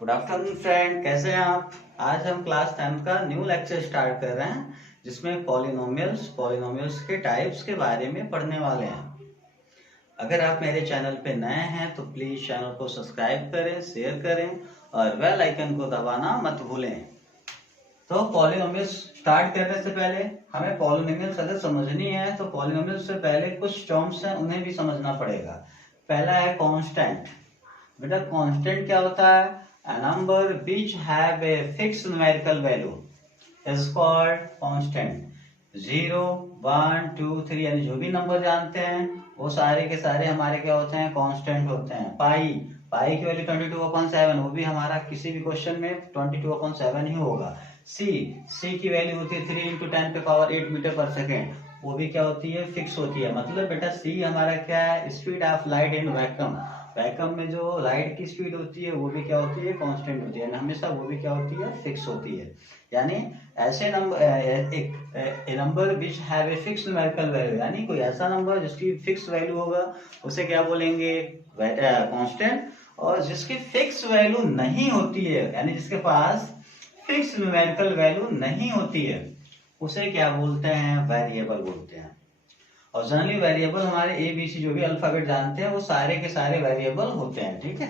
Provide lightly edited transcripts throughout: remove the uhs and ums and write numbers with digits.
Good afternoon friend, कैसे हैं आप। आज हम क्लास 10 का न्यू लेक्चर स्टार्ट कर रहे हैं जिसमें पॉलिनोमियल्स के टाइप्स के बारे में पढ़ने वाले हैं। अगर आप मेरे चैनल पे नए हैं तो प्लीज चैनल को सब्सक्राइब करें, शेयर करें और बेल आइकन को दबाना मत भूलें। तो पॉलिनोमियल्स स्टार्ट करने से पहले हमें पॉलिनोमियल्स अगर समझनी है तो पॉलिनोमियल्स से पहले कुछ टर्म्स हैं, उन्हें भी समझना पड़ेगा। पहला है कांस्टेंट। बेटा कांस्टेंट क्या होता है? A number which have a fixed numerical value is called constant. 0, 1, 2, 3 यानी जो भी नंबर जानते हैं वो सारे के सारे हमारे क्या होते हैं? कांस्टेंट होते हैं। पाई की वैल्यू 22/7, वो भी हमारा किसी भी क्वेश्चन में 22/7 ही होगा। सी की वैल्यू होती है 3 × 10⁸ मीटर पर सेकेंड, वो भी क्या होती है? फिक्स होती है। मतलब बेटा सी हमारा क्या है? Speed of light in vacuum. Vacuum में जो लाइट की स्पीड होती है वो भी क्या होती है? कांस्टेंट होती है, हमेशा वो भी क्या होती है? फिक्स होती है। यानी ऐसे नंबर एक number which have a fix numerical value, यानी कोई ऐसा नंबर जिसकी फिक्स वैल्यू होगा उसे क्या बोलेंगे? कांस्टेंट। और जिसकी फिक्स वैल्यू नहीं होती है, यानी जिसके पास फिक्स न्यूमेरिकल वैल्यू नहीं होती है, उसे क्या बोलते हैं? वेरिएबल बोलते हैं। और जनरली वेरिएबल हमारे ABC जो भी अल्फाबेट जानते हैं वो सारे के सारे वेरिएबल होते हैं, ठीक है।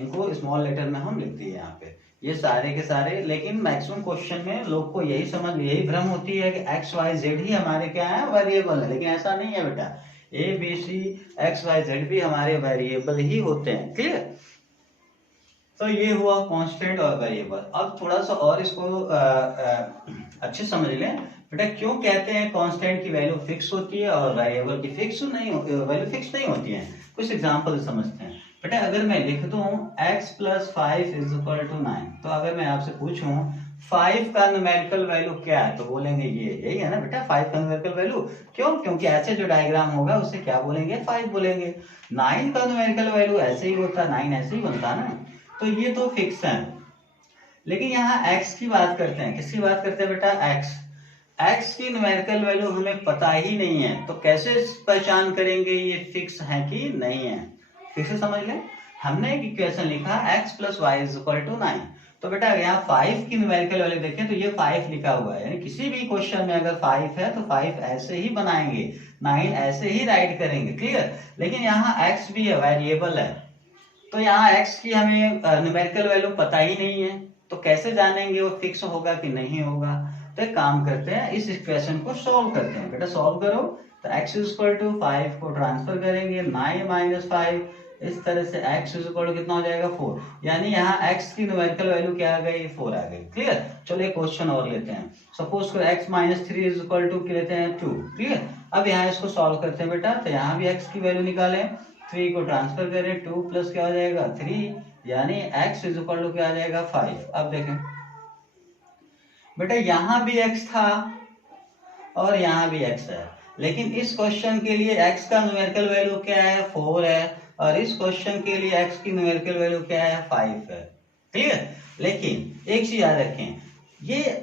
इनको स्मॉल लेटर में हम लिखते हैं यहाँ पे, ये सारे के सारे। लेकिन मैक्सिमम क्वेश्चन में लोग को यही भ्रम होती है कि XYZ ही हमारे क्या है? वेरिएबल है। लेकिन ऐसा नहीं है बेटा, ABC XYZ भी हमारे वेरिएबल ही होते हैं। क्लियर? तो ये हुआ कांस्टेंट और वेरिएबल। अब थोड़ा सा और इसको अच्छे समझ लें। बेटा क्यों कहते हैं कांस्टेंट की वैल्यू फिक्स होती है और वेरिएबल की वैल्यू फिक्स नहीं होती है? कुछ एग्जांपल समझते हैं। बेटा अगर मैं लिख दूं x + 5 = 9, तो अगर मैं आपसे पूछूं 5 का न्यूमेरिकल वैल्यू क्या है तो बोलेंगे ये यही है ना बेटा, 5 का न्यूमेरिकल वैल्यू। क्यों? क्योंकि ऐसे जो डायग्राम होगा उसे क्या बोलेंगे? 5 बोलेंगे। 9 का न्यूमेरिकल वैल्यू ऐसे ही होता, 9 ऐसे ही बनता ना। तो ये तो फिक्स है। लेकिन यहाँ x की बात करते हैं। किसकी बात करते हैं बेटा? x की न्यूमेरिकल वैल्यू हमें पता ही नहीं है, तो कैसे पहचान करेंगे ये फिक्स है कि नहीं है? फिर से समझ लें, हमने एक इक्वेशन लिखा x + y = 9। तो बेटा यहाँ 5 की न्यूमेरिकल वैल्यू देखें तो ये 5 लिखा हुआ है, यानी किसी भी क्वेश्चन में अगर 5 है तो 5 ऐसे ही बनाएंगे, 9 ऐसे ही राइट करेंगे। क्लियर? लेकिन यहाँ x भी है, वेरिएबल है, तो यहाँ x की हमें न्यूमेरिकल वैल्यू पता ही नहीं है, तो कैसे जानेंगे वो फिक्स होगा कि नहीं होगा? तो एक काम करते हैं, इस इक्वेशन को सॉल्व करते हैं। बेटा सॉल्व करो तो x = 5 को ट्रांसफर करेंगे 9 - 5, इस तरह से x = कितना हो जाएगा? 4। यानी यहाँ x की न्यूमेरिकल वैल्यू क्या आ गई? 4 आ गई। क्लियर? चलो एक क्वेश्चन और लेते हैं। सपोज को x - 3 = लेते हैं 2। क्लियर? अब यहाँ इसको सॉल्व करते हैं बेटा, तो यहाँ भी x की वैल्यू निकालें, 3 को ट्रांसफर करें, 2 + क्या हो जाएगा? 3, यानी x = क्या आ जाएगा? 5। अब देखें बेटा यहाँ भी x था और यहाँ भी x है, लेकिन इस क्वेश्चन के लिए x का न्यूमेरिकल वैल्यू क्या है? 4 है, और इस क्वेश्चन के लिए x की न्यूमेरिकल वैल्यू क्या है? 5 है। क्लियर? लेकिन एक चीज याद रखें, ये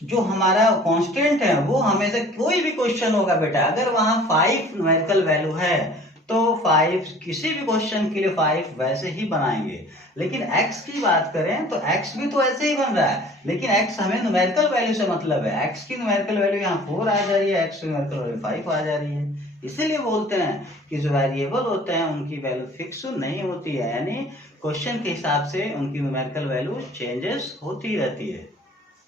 जो हमारा कांस्टेंट है वो हमेशा, कोई भी क्वेश्चन होगा बेटा, अगर वहां 5 न्यूमेरिकल वैल्यू है तो 5 किसी भी क्वेश्चन के लिए 5 वैसे ही बनाएंगे। लेकिन x की बात करें तो x भी तो ऐसे ही बन रहा है, लेकिन x हमें न्यूमेरिकल वैल्यू से मतलब है। x की न्यूमेरिकल वैल्यू यहाँ 4 आ जा रही है, x की न्यूमेरिकल वैल्यू 5 आ जा रही है। इसीलिए बोलते हैं कि जो वेरिएबल होते हैं उनकी वैल्यू फिक्स नहीं होती है, यानी क्वेश्चन के हिसाब से उनकी न्यूमेरिकल वैल्यू चेंजेस होती रहती है।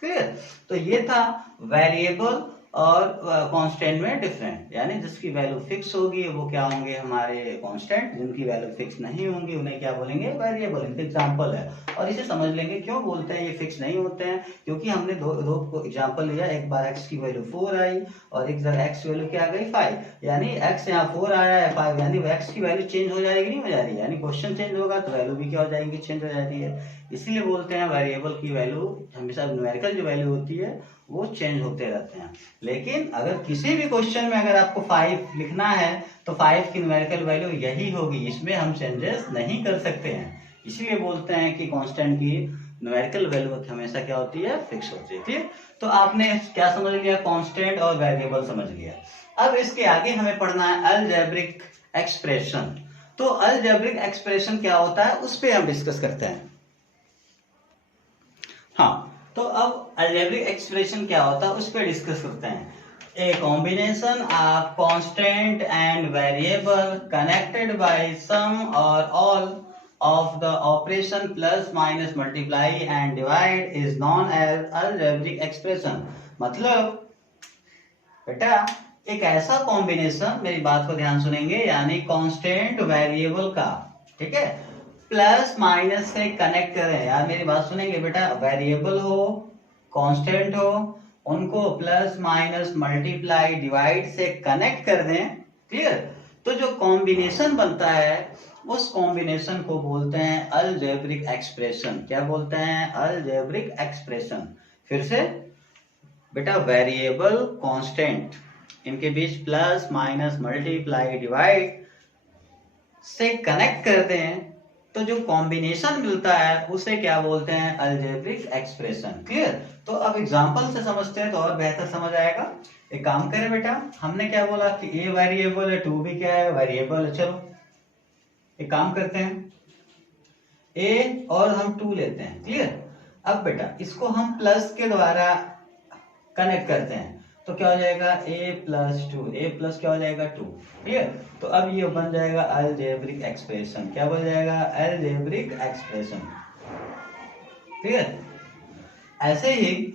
क्लियर? तो ये था वेरिएबल और कांस्टेंट में डिफरेंट, यानी जिसकी वैल्यू फिक्स होगी वो क्या होंगे? हमारे कांस्टेंट। जिनकी वैल्यू फिक्स नहीं होंगी उन्हें क्या बोलेंगे? वेरिएबल। इनका एग्जांपल है और इसे समझ लेंगे क्यों बोलते हैं ये फिक्स नहीं होते हैं। क्योंकि हमने दो एग्जांपल लिया, एक बार x की वैल्यू 4 आई और एक बार x की वैल्यू क्या आ गई? 5। यानी x यहाँ 4 आया है, 5, यानी x की वैल्यू चेंज हो जाएगी, नहीं हो जा रही? यानी क्वेश्चन चेंज होगा तो वैल्यू भी क्या हो जाएगी? चेंज हो जाती है। इसीलिए बोलते हैं वेरिएबल की वैल्यू हमेशा, न्यूमेरिकल जो वैल्यू होती है वो चेंज होते रहते हैं। लेकिन अगर किसी भी क्वेश्चन में अगर आपको 5 लिखना है तो 5 की न्यूमेरिकल वैल्यू यही होगी, इसमें हम चेंजेस नहीं कर सकते हैं। इसीलिए बोलते हैं कि कांस्टेंट की न्यूमेरिकल वैल्यू हमेशा क्या होती है? फिक्स होती है। ठीक? तो आपने क्या समझ लिया? कांस्टेंट और वेरिएबल समझ लिया। अब इसके आगे हमें पढ़ना है अलजेब्रिक एक्सप्रेशन। तो अलजेब्रिक एक्सप्रेशन क्या होता है उस पर हम डिस्कस करते हैं। हाँ, तो अब अलजेब्रिक एक्सप्रेशन क्या होता है उस पर डिस्कस करते हैं। A combination of constant and variable connected by some or all of the operation plus minus multiply and divide is known as algebraic expression। मतलब बेटा एक ऐसा कॉम्बिनेशन, मेरी बात को ध्यान सुनेंगे, यानी कांस्टेंट वेरिएबल का, ठीक है, प्लस माइनस से कनेक्ट करें। यार मेरी बात सुनेंगे बेटा, वेरिएबल हो कांस्टेंट हो उनको प्लस माइनस मल्टीप्लाई डिवाइड से कनेक्ट कर दें, क्लियर। तो जो कॉम्बिनेशन बनता है उस कॉम्बिनेशन को बोलते हैं अलजेब्रिक एक्सप्रेशन। क्या बोलते हैं? Algebraic expression. फिर से बेटा, वेरिएबल कांस्टेंट इनके बीच प्लस माइनस मल्टीप्लाई डिवाइड से कनेक्ट करते हैं तो जो कॉम्बिनेशन मिलता है उसे क्या बोलते हैं? Algebraic expression. क्लियर। तो अब एग्जांपल से समझते हैं तो और बेहतर समझ आएगा। एक काम करें बेटा, हमने क्या बोला कि ए वेरिएबल है, टू भी क्या है? वेरिएबल है। चलो एक काम करते हैं, ए और हम टू लेते हैं, क्लियर। अब बेटा इसको हम प्लस के द्वारा कनेक्ट करते हैं तो क्या हो जाएगा? a plus two, A plus क्या हो जाएगा? Two, clear. तो अब ये बन जाएगा अलजेब्रिक एक्सप्रेशन। क्या बन जाएगा? Algebraic expression, clear. ऐसे ही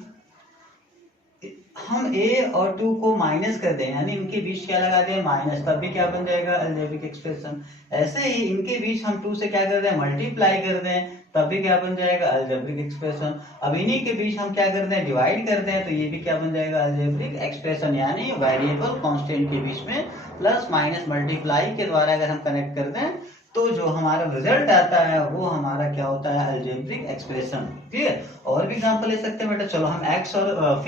हम a और 2 को माइनस कर दें, यानी इनके बीच क्या लगा दें? माइनस, तब भी क्या बन जाएगा? Algebraic expression. ऐसे ही इनके बीच हम 2 से क्या कर दें? मल्टीप्लाई कर दें, तब भी क्या बन जाएगा? Algebraic expression. अब इन्हीं के बीच हम क्या कर दें? डिवाइड कर दें, तो ये भी क्या बन जाएगा? Algebraic expression. यानी वेरिएबल कांस्टेंट के बीच में प्लस माइनस मल्टीप्लाई के द्वारा अगर हम कनेक्ट कर दें तो जो हमारा रिजल्ट आता है वो हमारा क्या होता है? Algebraic expression, clear. और भी एग्जांपल ले सकते हैं बेटा। चलो हम x और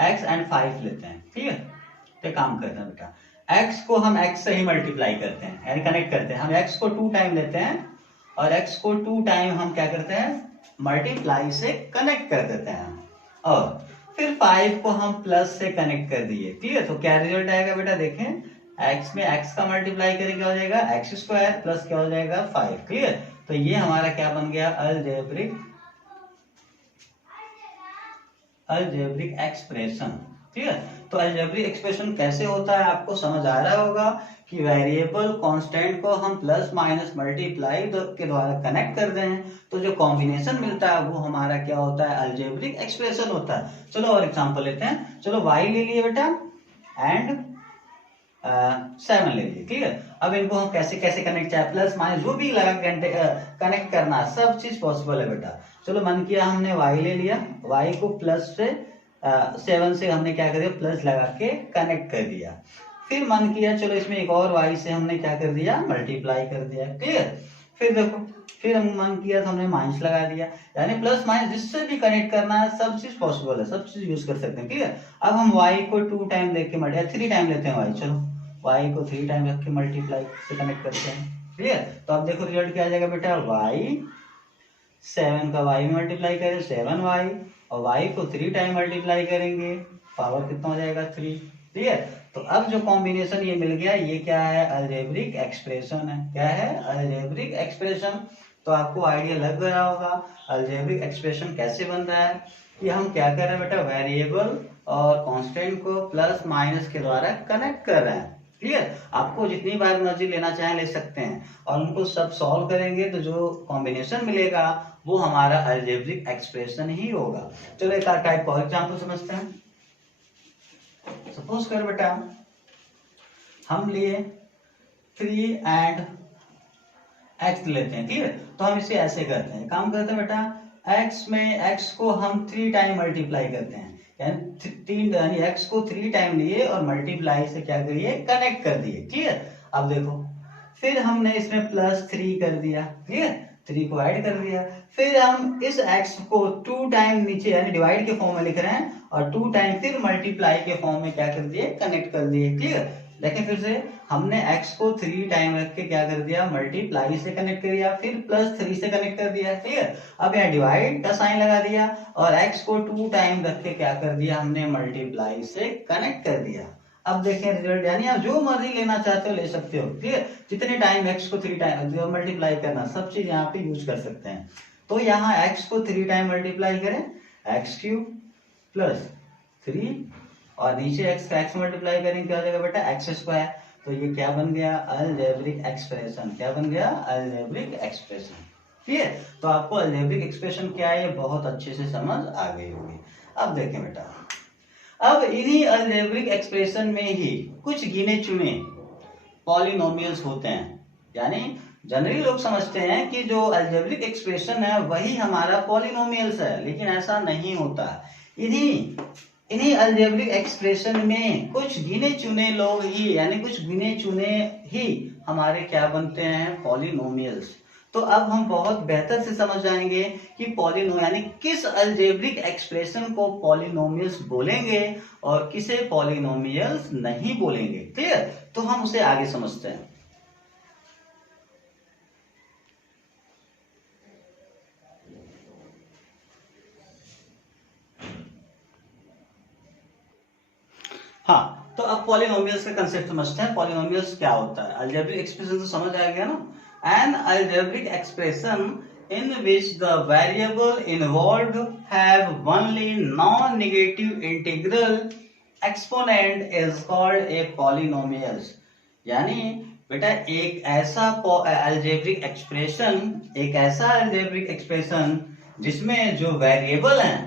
x एंड 5 लेते हैं, क्लियर। तो काम करते हैं बेटा, x को हम x से ही मल्टीप्लाई करते हैं, यानी कनेक्ट करते हैं। हम x को 2 टाइम लेते हैं और x को 2 टाइम हम क्या करते हैं? मल्टीप्लाई से कनेक्ट कर देते हैं। और फिर 5 को हम प्लस से कनेक्ट कर दिए, क्लियर। तो क्या रिजल्ट आएगा बेटा? देखें, x में x का मल्टीप्लाई करें क्या हो जाएगा? x स्क्वायर प्लस क्या हो जाएगा? 5, क्लियर। तो ये हमारा क्या बन गया? Algebraic expression, clear. तो अलजेब्रिक एक्सप्रेशन कैसे होता है आपको समझ आ रहा होगा कि वेरिएबल कांस्टेंट को हम प्लस माइनस मल्टीप्लाई के द्वारा कनेक्ट कर दें तो जो कॉम्बिनेशन मिलता है वो हमारा क्या होता है? अलजेब्रिक एक्सप्रेशन होता है। चलो और एग्जांपल लेते हैं। चलो y ले लिए बेटा एंड 7 ले लिए, ठीक है। अब इनको हम कैसे कैसे कनेक्ट, चाहे प्लस माइनस जो भी लगा कनेक्ट करना, सब चीज पॉसिबल है बेटा। चलो मन किया हमने y ले लिया, y को प्लस से 7 से हमने क्या कर दिया? प्लस लगा के कनेक्ट कर दिया। फिर मन किया चलो इसमें एक और y से हमने क्या कर दिया? मल्टीप्लाई कर दिया, क्लियर। फिर देखो, फिर हम मन किया तो हमने माइनस लगा दिया, यानी प्लस माइनस जिससे भी कनेक्ट करना है सब चीज पॉसिबल है, सब चीज यूज कर सकते हैं, क्लियर। अब हम y को 2 टाइम लेके मल्टीप्लाई, 3 टाइम लेते हैं y, चलो y को 3 टाइम रख के मल्टीप्लाई से कनेक्ट करते हैं, क्लियर। तो अब देखो रिजल्ट क्या आ जाएगा बेटा? y 7 का y में मल्टीप्लाई करें 7y, और y को 3 टाइम मल्टीप्लाई करेंगे, पावर कितना हो जाएगा? 3, क्लियर। तो अब जो कॉम्बिनेशन ये मिल गया, ये क्या है? अलजेब्रिक एक्सप्रेशन है। क्या है? Algebraic expression. तो आपको आइडिया लग गया होगा अलजेब्रिक एक्सप्रेशन कैसे बन रहा है कि हम क्या कर रहे हैं बेटा? वेरिएबल और कांस्टेंट को प्लस माइनस के द्वारा कनेक्ट कर रहे हैं, क्लियर। आपको जितनी बार मर्जी लेना चाहे ले सकते हैं और उनको सब सॉल्व करेंगे तो जो कॉम्बिनेशन मिलेगा वो हमारा अलजेब्रिक एक्सप्रेशन ही होगा। चलो एक टाइप और एग्जांपल समझते हैं। सपोज कर बेटा हम लिए 3 एंड x लेते हैं, क्लियर। तो हम इसे ऐसे करते हैं, काम करते हैं बेटा, x में x को हम 3 टाइम मल्टीप्लाई करते हैं, यानी x को 3 टाइम लिए और मल्टीप्लाई से क्या करिए? कनेक्ट कर दिए, क्लियर। अब देखो फिर हमने इसमें प्लस 3 कर दिया, क्लियर, 3 को ऐड कर दिया। फिर हम इस x को 2 टाइम नीचे यानी डिवाइड के फॉर्म में लिख रहे हैं और 2 टाइम फिर मल्टीप्लाई के फॉर्म में क्या कर दिए? कनेक्ट कर दिए, क्लियर। लेकिन फिर से हमने x को 3 टाइम रख के क्या कर दिया? मल्टीप्लाई से कनेक्ट कर दिया, फिर प्लस 3 से कनेक्ट कर दिया, क्लियर। अब यहाँ डिवाइड का साइन लगा दिया और x को 2 टाइम रख के क्या कर दिया? हमने मल्टीप्लाई से कनेक्ट कर दिया। अब देखें रिजल्ट, यानी आप जो मर्जी लेना चाहते हो ले सकते हो, क्लियर। जितने टाइम x को 3 टाइम मल्टीप्लाई करना, सब चीज यहाँ पे यूज कर सकते हैं। तो यहाँ x को 3 टाइम मल्टीप्लाई करें, एक्स क्यूब प्लस 3 और नीचे x का x मल्टीप्लाई करेंगे क्या हो जाएगा बेटा एक्स स्क्वायर। तो ये क्या बन गया अलजेब्रिक एक्सप्रेशन, क्या बन गया अलजेब्रिक एक्सप्रेशन। ठीक है, तो आपको अलजेब्रिक एक्सप्रेशन क्या है ये बहुत अच्छे से समझ आ गई होगी। अब देखें बेटा, अब इन्हीं अलजेब्रिक एक्सप्रेशन में ही कुछ गिने चुने पॉलिनोमियल्स होते हैं, यानी जनरली लोग समझते हैं कि जो अलजेब्रिक एक्सप्रेशन है वही हमारा पॉलिनोमियल्स है, लेकिन ऐसा नहीं होता। इन्हीं अलजेब्रिक एक्सप्रेशन में कुछ गिने चुने लोग ही, यानी कुछ गिने चुने ही हमारे क्या बनते हैं पॉलिनोमियल्स। तो अब हम बहुत बेहतर से समझ जाएंगे कि पॉलिनो यानी किस अलजेब्रिक एक्सप्रेशन को पॉलिनोमियल्स बोलेंगे और किसे पॉलिनोमियल्स नहीं बोलेंगे। क्लियर, तो हम उसे आगे समझते हैं। हाँ, तो अब पॉलिनोमियल्स का कंसेप्ट समझते हैं। पॉलिनोमियल्स क्या होता है, अलजेब्रिक एक्सप्रेशन तो समझ आ गया ना। An algebraic expression in which the variable involved have only non-negative integral exponent is called a polynomial। यानी बेटा एक ऐसा अलजेब्रिक एक्सप्रेशन जिसमें जो वेरिएबल हैं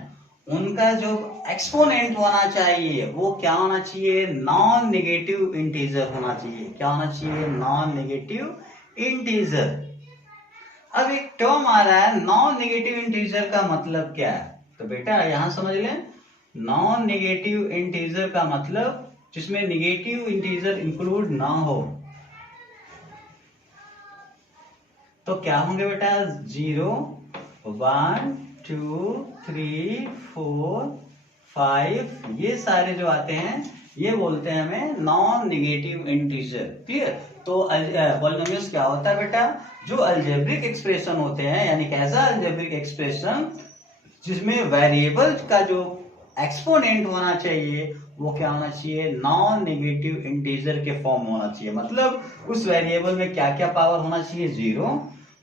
उनका जो एक्सपोनेंट होना चाहिए वो क्या होना चाहिए नॉन नेगेटिव इंटीजर होना चाहिए। क्या होना चाहिए नॉन नेगेटिव इंटीजर। अब एक टर्म आ रहा है नॉन नेगेटिव इंटीजर का मतलब क्या है, तो बेटा यहां समझ लें नॉन नेगेटिव इंटीजर का मतलब जिसमें नेगेटिव इंटीजर इंक्लूड ना हो। तो क्या होंगे बेटा 0 1 2 3 4 5 ये सारे जो आते हैं ये बोलते हैं हमें नॉन नेगेटिव इंटीजर। क्लियर, तो पॉलिनोमियल्स क्या होता है बेटा जो अलजेब्रिक एक्सप्रेशन होते हैं, यानी कैसा अलजेब्रिक एक्सप्रेशन जिसमें वेरिएबल का जो एक्सपोनेंट होना चाहिए वो क्या होना चाहिए नॉन नेगेटिव इंटीजर के फॉर्म होना चाहिए। मतलब उस वेरिएबल में क्या क्या पावर होना चाहिए 0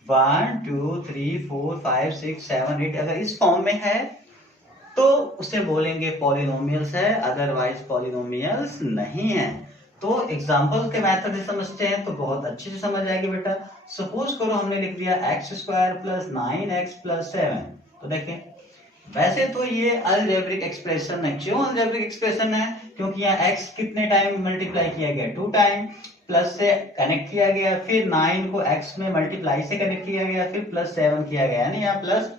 1 2 3 4 5 6 7 8 अगर इस फॉर्म में है तो उसे बोलेंगे पॉलिनोमियल्स है, अदरवाइज पॉलिनोमियल्स नहीं है। तो एग्जांपल के मेथड से समझते हैं तो बहुत अच्छे से समझ आएगी बेटा। सपोज करो हमने लिख दिया x square plus 9x plus 7। तो देखें वैसे तो ये अलजेब्रिक एक्सप्रेशन है। क्यों अलजेब्रिक एक्सप्रेशन है, क्योंकि यहाँ x कितने टाइम मल्टीप्लाई किया गया 2 टाइम, प्लस से कनेक्ट किया गया, फिर 9 को x में मल्टीप्लाई से कनेक्ट किया गया, फिर प्लस 7 किया गया, यानी यहाँ प्लस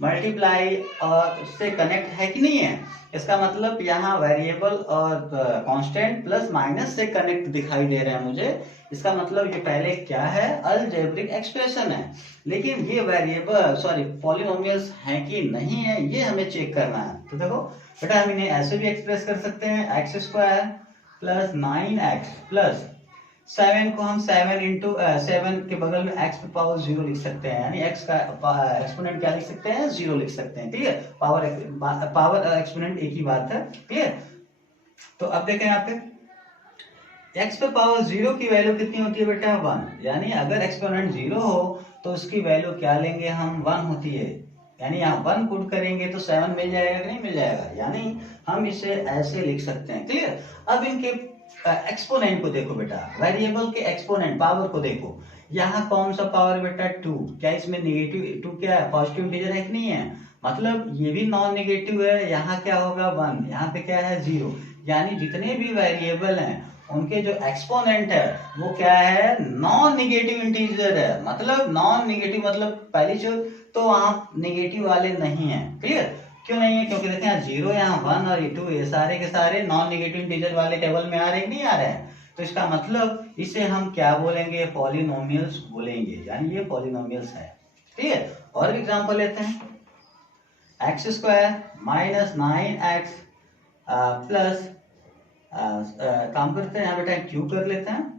मल्टीप्लाई और उससे कनेक्ट है कि नहीं है। इसका मतलब यहाँ वेरिएबल और कांस्टेंट प्लस माइनस से कनेक्ट दिखाई दे रहे हैं मुझे। इसका मतलब ये पहले क्या है अलजेब्रिक एक्सप्रेशन है, लेकिन ये वेरिएबल पॉलिनोमियल्स हैं कि नहीं है ये हमें चेक करना है। तो देखो बेटा हम इन्हें ऐसे भी एक्सप्रेस कर सकते हैं x square plus 9x plus 7 को हम 7 इंटू 7 के बगल में x पे पावर 0 लिख सकते हैं, यानी x का एक्सपोनेंट क्या लिख सकते हैं 0 लिख सकते हैं। क्लियर, पावर एक्सपोनेंट एक ही बात है। क्लियर, तो अब देखें यहाँ पे x पे पावर 0 की वैल्यू कितनी होती है बेटा 1, यानी अगर एक्सपोनेंट 0 हो तो उसकी वैल्यू क्या लेंगे हम 1 होती है, यानी यहाँ 1 पुट करेंगे तो 7 मिल जाएगा कि नहीं मिल जाएगा, यानी हम इसे ऐसे लिख सकते हैं। क्लियर, अब इनके एक्सपोनेंट को देखो बेटा, वेरिएबल के एक्सपोनेंट पावर को देखो। यहाँ कौन सा पावर बेटा 2, क्या इसमें नेगेटिव 2 क्या है पॉजिटिव इंटीजर है कि नहीं है, मतलब ये भी नॉन नेगेटिव है। यहाँ क्या होगा 1, यहाँ पे क्या है 0, यानी जितने भी वेरिएबल हैं उनके जो एक्सपोनेंट है वो क्या है नॉन नेगेटिव इंटीजर है। मतलब नॉन नेगेटिव मतलब पहली चीज तो वहां नेगेटिव वाले नहीं है। क्लियर, क्यों नहीं है, क्योंकि देखते हैं 0 यहाँ 1 और 2 ये सारे के सारे नॉन नेगेटिव इंटीजर वाले टेबल में आ रहे नहीं आ रहे हैं। तो इसका मतलब इसे हम क्या बोलेंगे पॉलिनोमियल्स बोलेंगे, यानी ये पॉलिनोमियल्स है। ठीक है, और एग्जांपल लेते हैं x square minus 9x plus काम करते हैं यहाँ बेटा क्यू कर लेते हैं,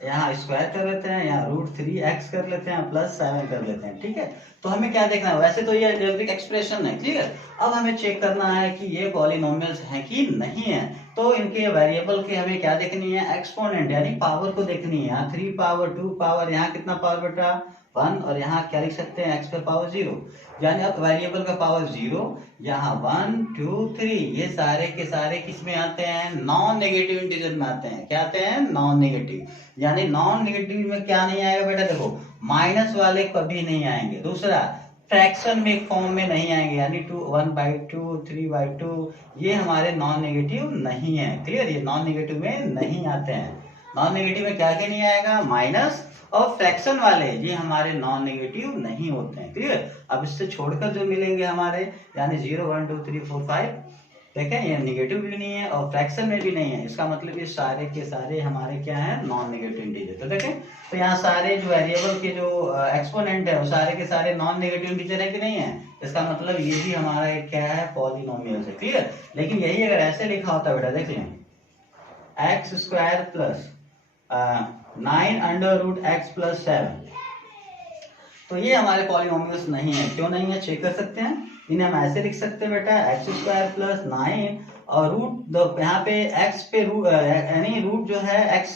यहाँ स्क्वायर कर लेते हैं, यहाँ √3x कर लेते हैं प्लस 7 कर लेते हैं। ठीक है, तो हमें क्या देखना है, वैसे तो ये अलजेब्रिक एक्सप्रेशन है। क्लियर, अब हमें चेक करना है कि ये पॉलिनोमियल्स हैं कि नहीं है। तो इनके वेरिएबल के हमें क्या देखनी है एक्सपोनेंट, यानी पावर को देखनी है। यहाँ 3 पावर 2 पावर, यहाँ कितना पावर बेटा 1 और यहाँ क्या लिख सकते हैं x पे पावर 0, यानी अब वेरिएबल का पावर 0, यहाँ 1 2 3 ये सारे के सारे किस में आते हैं, नॉन नेगेटिव इंटीजर में आते हैं। क्या आते हैं, नॉन नेगेटिव, यानी नॉन नेगेटिव में क्या नहीं आएगा बेटा, देखो माइनस वाले कभी नहीं आएंगे। दूसरा फ्रैक्शन में फॉर्म में नहीं आएंगे, यानी 1/2 3/2 ये हमारे नॉन नेगेटिव नहीं है। क्लियर, ये नॉन नेगेटिव में नहीं आते हैं। नॉन नेगेटिव में क्या क्या नहीं आएगा, माइनस और फ्रैक्शन वाले ये हमारे नॉन नेगेटिव नहीं होते हैं। क्लियर, अब इससे छोड़कर जो मिलेंगे हमारे, यानी 0 1 2 3 4 5 देखें, ये नेगेटिव भी नहीं है और फ्रैक्शन में भी नहीं है। इसका मतलब ये सारे के सारे हमारे क्या है, नॉन नेगेटिव इंटीजर। तो देखें, तो यहाँ सारे जो वेरिएबल के जो एक्सपोनेंट है वो सारे के सारे नॉन नेगेटिव इंटीजर है कि नहीं है। इसका मतलब ये भी हमारा एक क्या है, पॉलिनोमियल है। क्लियर, लेकिन यही अगर ऐसे लिखा होता बेटा, देख लें x² प्लस 9√x + 7, तो ये हमारे पॉलिनोमियल्स नहीं है। क्यों नहीं है, चेक कर सकते हैं। इन्हें हम ऐसे लिख सकते हैं बेटा, x² + 9 और रूट यहाँ पे x पे रूट, यानी रूट जो है x,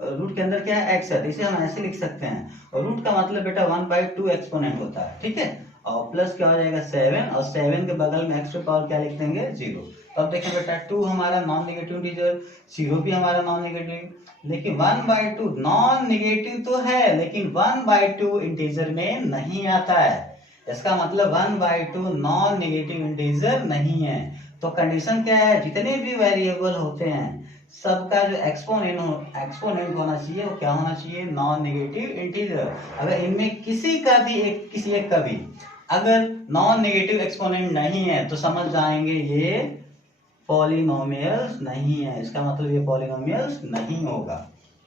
रूट के अंदर क्या है, x है, तो इसे हम ऐसे लिख सकते हैं। और रूट का मतलब बेटा 1/2 एक्सपोनेंट होता है। ठीक है, और प्लस क्या हो जाएगा 7, और 7 के बगल में x पे पावर क्या लिख देंगे, 0। तो अब देखें बेटा 2 हमारा नॉन नेगेटिव इंटीजर, 0 भी हमारा नॉन नेगेटिव, लेकिन 1/2 नॉन नेगेटिव तो है लेकिन 1/2 इंटीजर में नहीं आता है। इसका मतलब 1/2 नॉन नेगेटिव इंटीजर नहीं है। तो कंडीशन क्या है, जितने भी वेरिएबल होते हैं सबका जो एक्सपोनेंट होना चाहिए वो क्या होना चाहिए, नॉन नेगेटिव इंटीजर। अगर इनमें किसी का भी एक का भी अगर नॉन नेगेटिव एक्सपोनेंट नहीं है तो समझ जाएंगे ये पॉलिनोमियल्स नहीं है। इसका मतलब ये पॉलिनोमियल्स नहीं होगा।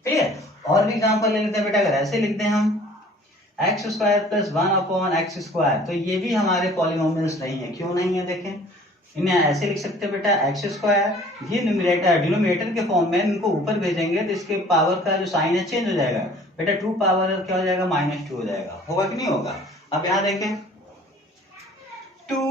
ठीक है, और भी एग्जांपल ले लेते हैं बेटा। अगर ऐसे लिखते हैं हम x² + 1/x², तो ये भी हमारे पॉलिनोमियल्स नहीं है। क्यों नहीं है, देखें इन्हें ऐसे लिख सकते हैं बेटा, x², ये न्यूमरेटर डिनोमिनेटर के फॉर्म में इनको ऊपर भेजेंगे तो इसके पावर का जो साइन है चेंज हो जाएगा बेटा, 2 पावर क्या हो जाएगा, -2 हो जाएगा। होगा कि नहीं होगा। अब यहाँ देखें 2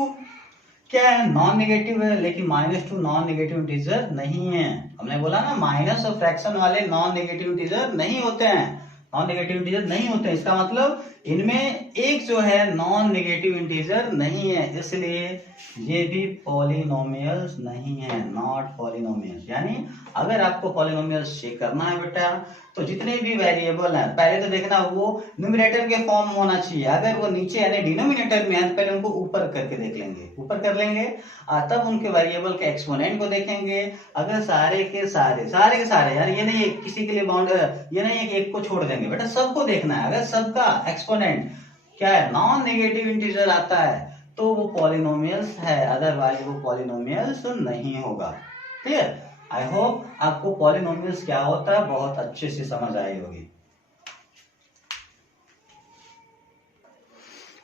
क्या है, नॉन नेगेटिव है, लेकिन -2 नॉन नेगेटिव इंटीजर नहीं है। हमने बोला ना, माइनस और फ्रैक्शन वाले नॉन नेगेटिव इंटीजर नहीं होते हैं, नॉन नेगेटिव इंटीजर नहीं होते हैं। इसका मतलब इनमें एक जो है नॉन नेगेटिव इंटीजर नहीं है, इसलिए ये भी पॉलिनोमियल्स नहीं है, नॉट पॉलिनोमियल्स। यानी अगर आपको पॉलिनोमियल्स चेक करना है बेटा, तो जितने भी वेरिएबल हैं पहले तो देखना वो न्यूमरेटर के फॉर्म में होना चाहिए। अगर वो नीचे यानी डिनोमिनेटर में है तो पहले उनको ऊपर करके देख लेंगे, ऊपर कर लेंगे, तब उनके वेरिएबल के एक्सपोनेंट को देखेंगे। अगर सारे के सारे यार ये नहीं किसी के लिए बाउंड, ये नहीं है कि एक को छोड़ देंगे बेटा, सबको देखना है। अगर सबका एक्सपोनेंट क्या है, नॉन नेगेटिव इंटीजर आता है तो वो पॉलिनोमियल्स है, अदरवाइज वो पॉलिनोमियल्स नहीं होगा। क्लियर, आई होप आपको पॉलिनोमियल्स क्या होता है बहुत अच्छे से समझ आई होगी।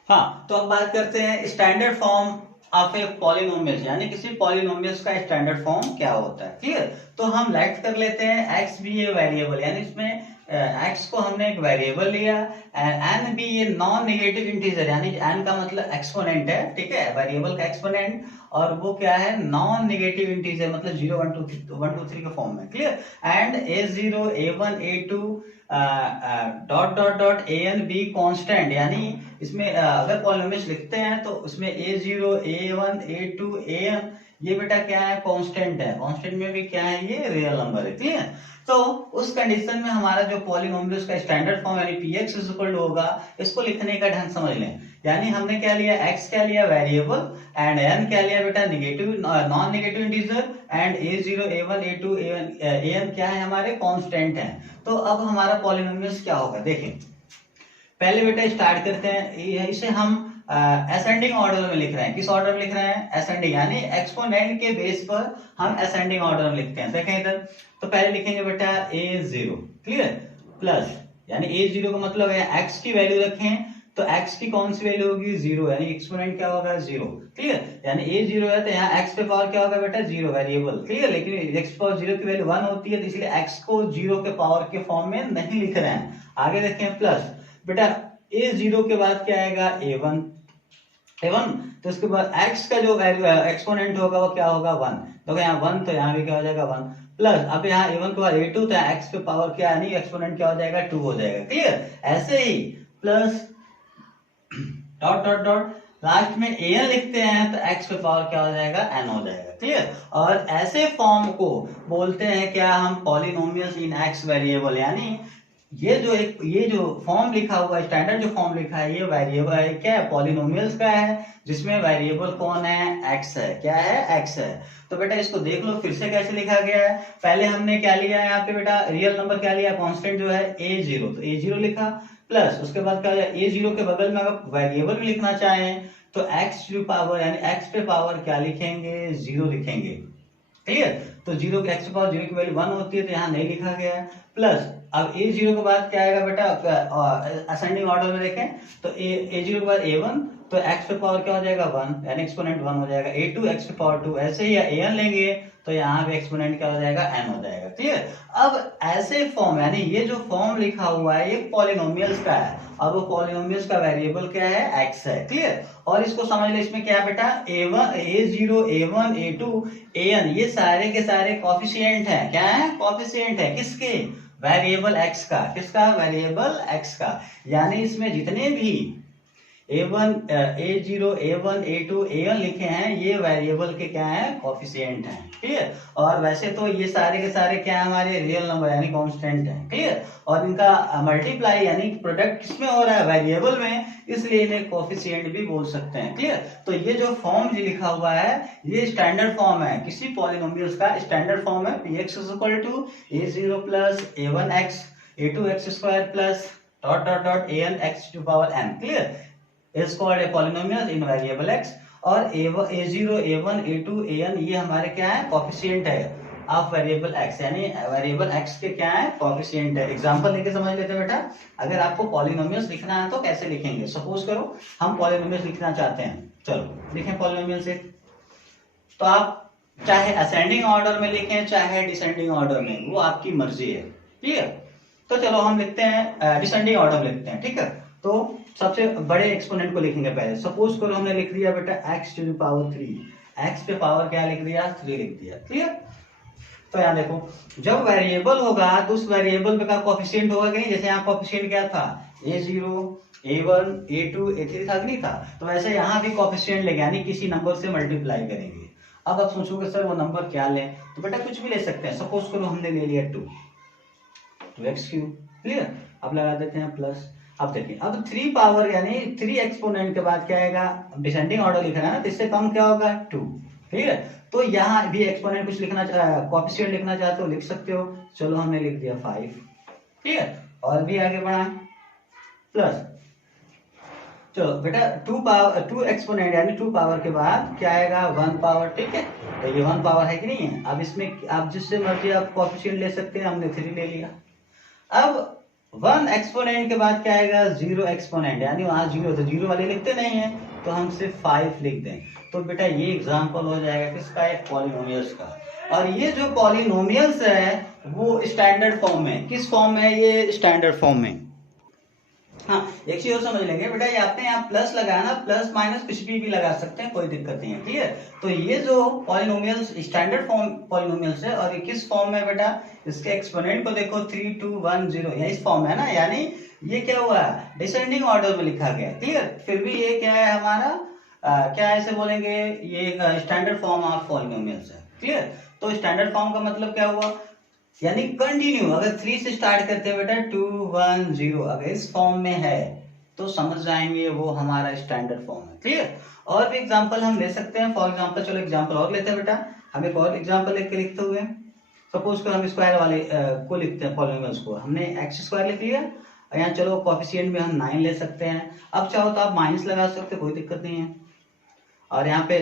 हाँ, तो अब बात करते हैं standard form of a polynomial, यानी किसी पॉलिनोमियल्स का स्टैंडर्ड फॉर्म क्या होता है। क्लियर, तो हम लेट कर लेते हैं x भी ये वेरिएबल, यानी इसमें x को हमने एक वेरिएबल लिया, n भी ये नॉन नेगेटिव इंटीजर, यानी n का मतलब एक्सपोनेंट है। ठीक है, वेरिएबल का एक्सपोनेंट, और वो क्या है, नॉन नेगेटिव इंटीजर, मतलब 0 1 2 3 के फॉर्म में। Clear, and a0 a1 a2 dot dot dot an b constant, यानी इसमें अगर पॉलिनोमियल्स लिखते हैं तो उसमें a0 a1 a2 an ये बेटा क्या है, कांस्टेंट है। कांस्टेंट में भी क्या है, ये रियल नंबर है। क्लियर, तो उस कंडीशन में हमारा जो पॉलिनोमियल्स का स्टैंडर्ड फॉर्म यानी px होगा, इसको लिखने का ढंग समझ लें। यानी हमने क्या लिया, x क्या लिया वेरिएबल, एंड n क्या लिया बेटा negative non negative integer, and a0 a1 a2 an क्या है, हमारे कांस्टेंट हैं। तो अब हमारा पॉलिनोमियल्स क्या होगा, देखें पहले बेटा स्टार्ट करते हैं। इसे हम असेंडिंग ऑर्डर में लिख रहे हैं। किस ऑर्डर में लिख रहे हैं, असेंडिंग, यानी एक्सपोनेंट के बेस पर हम असेंडिंग ऑर्डर में लिखते हैं। देखें इधर, तो पहले लिखेंगे बेटा a0, क्लियर, प्लस, यानी a0 का मतलब है x की वैल्यू रखें तो x की कौन सी वैल्यू होगी, 0, यानी एक्सपोनेंट क्या होगा, 0। क्लियर, यानी a0 है तो यहाँ x पे पावर क्या होगा बेटा, 0 वेरिएबल। क्लियर, लेकिन x पावर 0 की वैल्यू 1 होती है, तो इसलिए x को 0 के पावर के फॉर्म में नहीं लिख रहे हैं। आगे देखें प्लस, बेटा a0 के बाद क्या आएगा, a1, तो उसके बाद x का जो एक्सपोनेंट होगा वो क्या होगा, 1। तो यहाँ 1 तो यहाँ भी क्या हो जाएगा, 1, प्लस अब यहाँ a1 के बाद a2 तो x पे पावर क्या, यानी एक्सपोनेंट क्या हो जाएगा, 2 हो जाएगा। क्लियर, ऐसे ही plus dot dot dot last में an लिखते हैं तो x पे पावर क्या हो जाएगा, n हो जाएगा। क्लियर। और ऐसे फॉर्म को बोलते हैं क्या हम, पॉलिनोमियल्स इन x वेरिएबल। यानी ये जो फॉर्म लिखा हुआ है, स्टैंडर्ड जो फॉर्म लिखा है, ये वेरिएबल है, क्या है, पॉलिनोमियल्स का है, जिसमें वेरिएबल कौन है, x है। क्या है, x है। तो बेटा इसको देख लो फिर से कैसे लिखा गया है। पहले हमने क्या लिया है यहाँ पे बेटा, रियल नंबर क्या लिया, कांस्टेंट जो है a0, तो a0 लिखा, प्लस उसके बाद क्या लिया, a0 के बगल में अगर वेरिएबल भी लिखना चाहें तो x टू पावर यानी x पे पावर क्या लिखेंगे, 0 लिखेंगे। क्लियर। तो 0 के x पे पावर 0 की वैल्यू 1 होती है, तो यहाँ नहीं लिखा गया है। प्लस अब a0 के बाद क्या आएगा बेटा, असेंडिंग ऑर्डर में देखें तो a0 के बाद a1, तो x पे पावर क्या हो जाएगा, 1 यानी एक्सपोनेंट 1 हो जाएगा। a2 x पे पावर 2, ऐसे ही an लेंगे तो यहाँ पे एक्सपोनेंट क्या हो जाएगा, n हो जाएगा। क्लियर। अब ऐसे फॉर्म यानी ये जो फॉर्म लिखा हुआ है ये पॉलिनोमियल्स का है, और वो पॉलिनोमियल्स का वेरिएबल क्या है, x है। क्लियर। और इसको समझ ले, इसमें क्या है बेटा, a1 a0 a1 a2 an ये सारे के सारे कॉफिशिएंट हैं। क्या है, कॉफिशिएंट है, किसके, वेरिएबल x का। किसका, वेरिएबल x का। यानी इसमें जितने भी a1 a0 a1 a2 an लिखे हैं ये वेरिएबल के क्या है, कॉफिशिएंट हैं। क्लियर। और वैसे तो ये सारे के सारे क्या है, हमारे रियल नंबर यानी कांस्टेंट हैं। क्लियर। और इनका मल्टीप्लाई यानी प्रोडक्ट किसमें हो रहा है, वेरिएबल में, इसलिए इन्हें कॉफिशिएंट भी बोल सकते हैं। क्लियर। तो ये जो फॉर्म जो लिखा हुआ है ये स्टैंडर्ड फॉर्म है, किसी पॉलिनोमियल्स का स्टैंडर्ड फॉर्म है। px = a0 plus a1x a2x square plus dot dot dot an x to power n। Clear. is called a polynomial in variable x। और a0 a1 a2 an ये हमारे क्या है, coefficient है of variable x, यानी variable x के क्या है, कोफिशिएंट है। एग्जांपल लेके समझ लेते हैं बेटा। अगर आपको पॉलिनोमियल्स लिखना है तो कैसे लिखेंगे, सपोज करो हम पॉलिनोमियल्स लिखना चाहते हैं, चलो लिखें पॉलिनोमियल से। तो आप चाहे असेंडिंग ऑर्डर में लिखें चाहे डिसेंडिंग ऑर्डर में, वो आपकी मर्जी है। क्लियर। तो चलो हम लिखते हैं डिसेंडिंग ऑर्डर में लिखते हैं। ठीक है। तो सबसे बड़े एक्सपोनेंट को लिखेंगे पहले। सपोज करो हमने लिख दिया बेटा x to the power 3, x पे पावर क्या लिख दिया, 3 लिख दिया। क्लियर। तो यहाँ देखो जब वेरिएबल होगा तो उस वेरिएबल का कोफिशिएंट होगा कि नहीं, जैसे यहाँ कोफिशिएंट क्या था, a0 a1 a2 a3 था कि नहीं था, तो वैसे यहाँ भी कोफिशिएंट लेंगे यानी किसी नंबर से मल्टीप्लाई करेंगे। अब आप सोचोगे सर वो नंबर क्या लें, तो बेटा कुछ भी ले सकते हैं। सपोज करो हमने ले लिया 2x3। क्लियर। अब लगा देते हैं प्लस। अब देखिए अब 3 पावर यानी 3 एक्सपोनेंट के बाद क्या आएगा, डिसेंडिंग ऑर्डर लिखना है ना, तो इससे कम क्या होगा, 2। ठीक है। तो यहाँ भी एक्सपोनेंट कुछ लिखना, कोफिशिएंट लिखना चाहते हो लिख सकते हो। चलो हमने लिख दिया 5। ठीक है। और भी आगे बढ़ा प्लस। चलो बेटा 2 एक्सपोनेंट यानी 2 पावर के बाद क्या आएगा, 1 पावर। ठीक है। तो ये 1 पावर है कि नहीं है। अब इसमें आप जिससे मर्जी आप कोफिशिएंट ले सकते हैं, हमने 3 ले लिया। अब 1 एक्सपोनेंट के बाद क्या आएगा, 0 एक्सपोनेंट, यानी वहां 0 तो 0 वाले लिखते नहीं है, तो हम सिर्फ 5 लिख दें। तो बेटा ये एग्जांपल हो जाएगा किसका, एक पॉलिनोमियल्स का। और ये जो पॉलिनोमियल्स है वो स्टैंडर्ड फॉर्म में, किस फॉर्म में है, ये स्टैंडर्ड फॉर्म में। हाँ एक चीज और समझ लेंगे बेटा, ये आपने यहाँ प्लस लगाया ना, प्लस माइनस कुछ भी लगा सकते हैं, कोई दिक्कत नहीं है। क्लियर। तो ये जो पॉलिनोमियल्स स्टैंडर्ड फॉर्म पॉलिनोमियल्स है, और ये किस फॉर्म में बेटा, इसके एक्सपोनेंट को देखो 3 2 1 0, ये इस फॉर्म है ना, यानी ये क्या हुआ, डिसेंडिंग ऑर्डर में लिखा गया। क्लियर। फिर भी ये क्या है हमारा, क्या ऐसे बोलेंगे, ये स्टैंडर्ड फॉर्म ऑफ पॉलिनोमियल्स है। क्लियर। तो स्टैंडर्ड फॉर्म का मतलब क्या हुआ, यानी कंटिन्यू, अगर 3 से स्टार्ट करते हैं बेटा 2 1 0, अगर इस फॉर्म में है तो समझ जाएंगे वो हमारा स्टैंडर्ड फॉर्म है। क्लियर। और भी एग्जांपल हम ले सकते हैं। फॉर एग्जांपल चलो एग्जांपल और लेते हैं बेटा, हम एक और एग्जांपल लेके लिखते हुए, सपोज कर हम स्क्वायर वाले को लिखते हैं, पॉलिनोमियल्स को हमने x स्क्वायर लिख लिया, यहाँ चलो कोफिशिएंट में हम 9 ले सकते हैं। अब चाहो तो आप माइनस लगा सकते हो, कोई दिक्कत नहीं है। और यहाँ पे